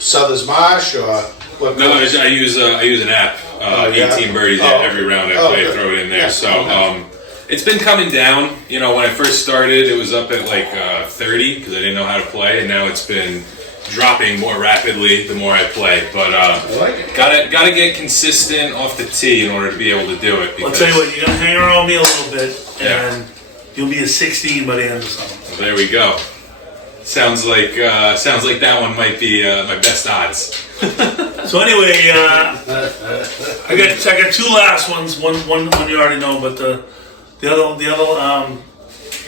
Southers Marsh or what? No, I use an app. 18 birdies every round I play. Good. Throw it in there. Yeah. So it's been coming down. You know, when I first started, it was up at like 30 because I didn't know how to play, and now it's been dropping more rapidly the more I play. But I like it. gotta get consistent off the tee in order to be able to do it. I'll Because, tell you what, you're gonna hang around me a little bit, Yeah. and you'll be a 16 by the end of summer. there we go. Sounds like that one might be my best odds. So anyway, I got two last ones. One you already know, but the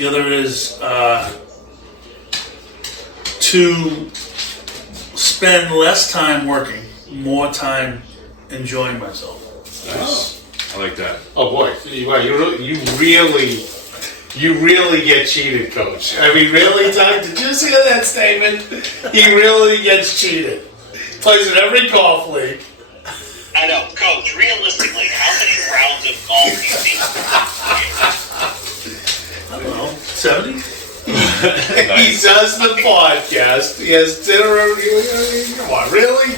other is to spend less time working, more time enjoying myself. Nice. I like that. Oh boy, you really get cheated, Coach. I mean, really, Doug? Did you see that statement? He really gets cheated. Plays in every golf league. I know, Coach. Realistically, how many rounds of golf do you think? I don't know, 70? He does the podcast. He has dinner every. Come on, really?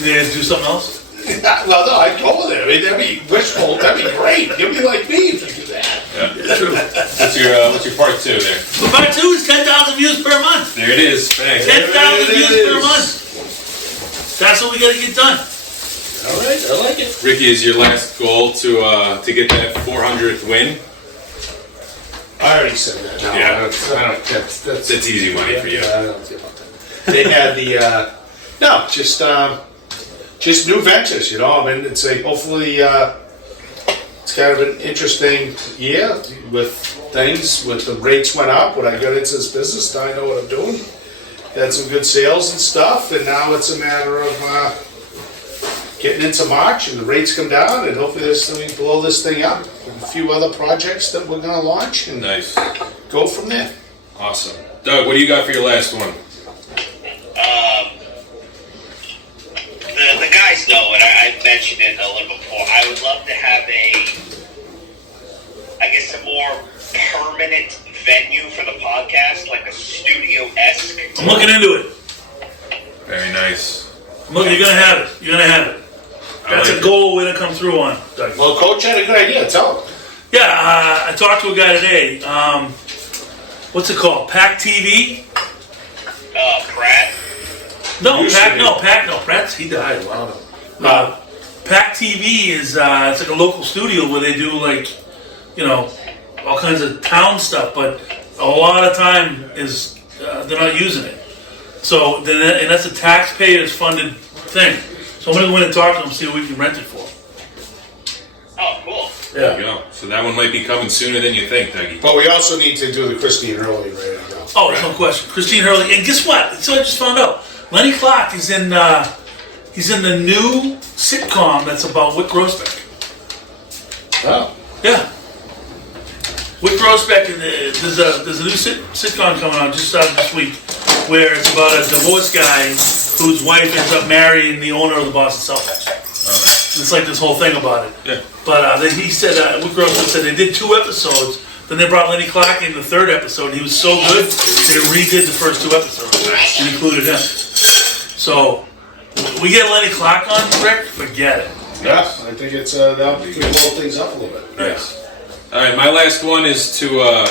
Yeah, do something else. Well, no, I'd go with it. I mean, that'd be wishful. That'd be great. You'd be like me if you do that. Yeah. True. What's your part two there? So part 2 is 10,000 views per month. There it is. Thanks. 10,000 There it views per is. month. That's what we gotta get done. All right, I like it. Ricky, is your last goal to get that 400th win? I already said that. No, Yeah. that's That's easy money for you. Yeah, I don't care about that. They had the no, just new ventures. You know, I mean, it's a hopefully it's kind of an interesting year with things. With the rates went up when I got into this business. Now I know what I'm doing. Had some good sales and stuff, and now it's a matter of getting into March and the rates come down, and hopefully we can blow this thing up. And a few other projects that we're going to launch and Nice. go from there. Awesome. Doug, what do you got for your last one? The guys know it. I've mentioned it a little before. I would love to have a more permanent venue for the podcast, like a studio-esque. I'm looking into it. Very nice. Look, you're gonna have it. You're gonna have it. That's like a it. goal we're gonna come through on, Doug. Well, Coach had a good idea. Tell him. Yeah, I talked to a guy today. What's it called? Pack TV? Pratt. No, Used to be. Pratt's, he died a while ago. Pack TV is, it's like a local studio where they do all kinds of town stuff, but a lot of time is, they're not using it. So, and that's a taxpayers funded thing. So I'm gonna go in and talk to them, see what we can rent it for. Oh, cool. There you go. So that one might be coming sooner than you think, Dougie. But we also need to do the Christine Hurley right now. Oh, there's no question. Christine Hurley, and guess what? So I just found out. Lenny Clark is in. He's in the new sitcom that's about Wick Grosbeck. Oh. Yeah. Wick Grosbeck, and there's a new sitcom coming out just started this week, where it's about a divorced guy whose wife ends up marrying the owner of the Boston Celtics. It's like this whole thing about it. Yeah. But he said, Wick Grosbeck said they did 2 episodes. Then they brought Lenny Clark in the 3rd episode, and he was so good, they redid the first 2 episodes and included him. So, we get Lenny Clark on, Rick, forget it. Yeah, I think it's that'll blow things up a little bit. Nice. All right, my last one is to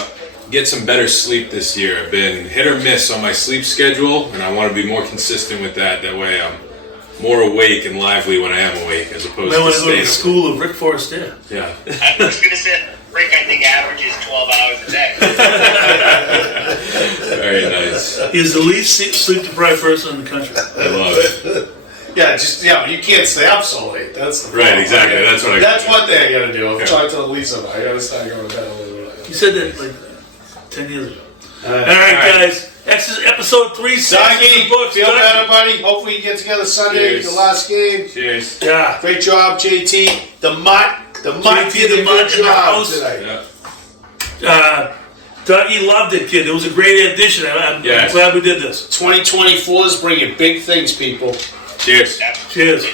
get some better sleep this year. I've been hit or miss on my sleep schedule, and I want to be more consistent with that. That way I'm more awake and lively when I am awake, as opposed I want to to go to staying the school of Rick Forrester. Yeah. I was going to say, Rick, I think averages 12 hours a day. Very nice. He's the least sleep deprived person in the country. I love it. Yeah, you can't stay up so late. That's the problem. Right, exactly. That's one thing I gotta do. I'm Yeah. trying to Lisa. I gotta start going to bed a little bit. You said that like 10 years ago. All All right, guys. Episode 3, Dougie, books. feel better, buddy. Hopefully you get together Sunday, Cheers. the last game. Cheers. Yeah. Great job, JT. The Mutt JT did a the Mutt good in the job house. tonight. Yeah. Dougie loved it, kid. It was a great addition. I'm Yes. glad we did this. 2024 is bringing big things, people. Cheers. Cheers.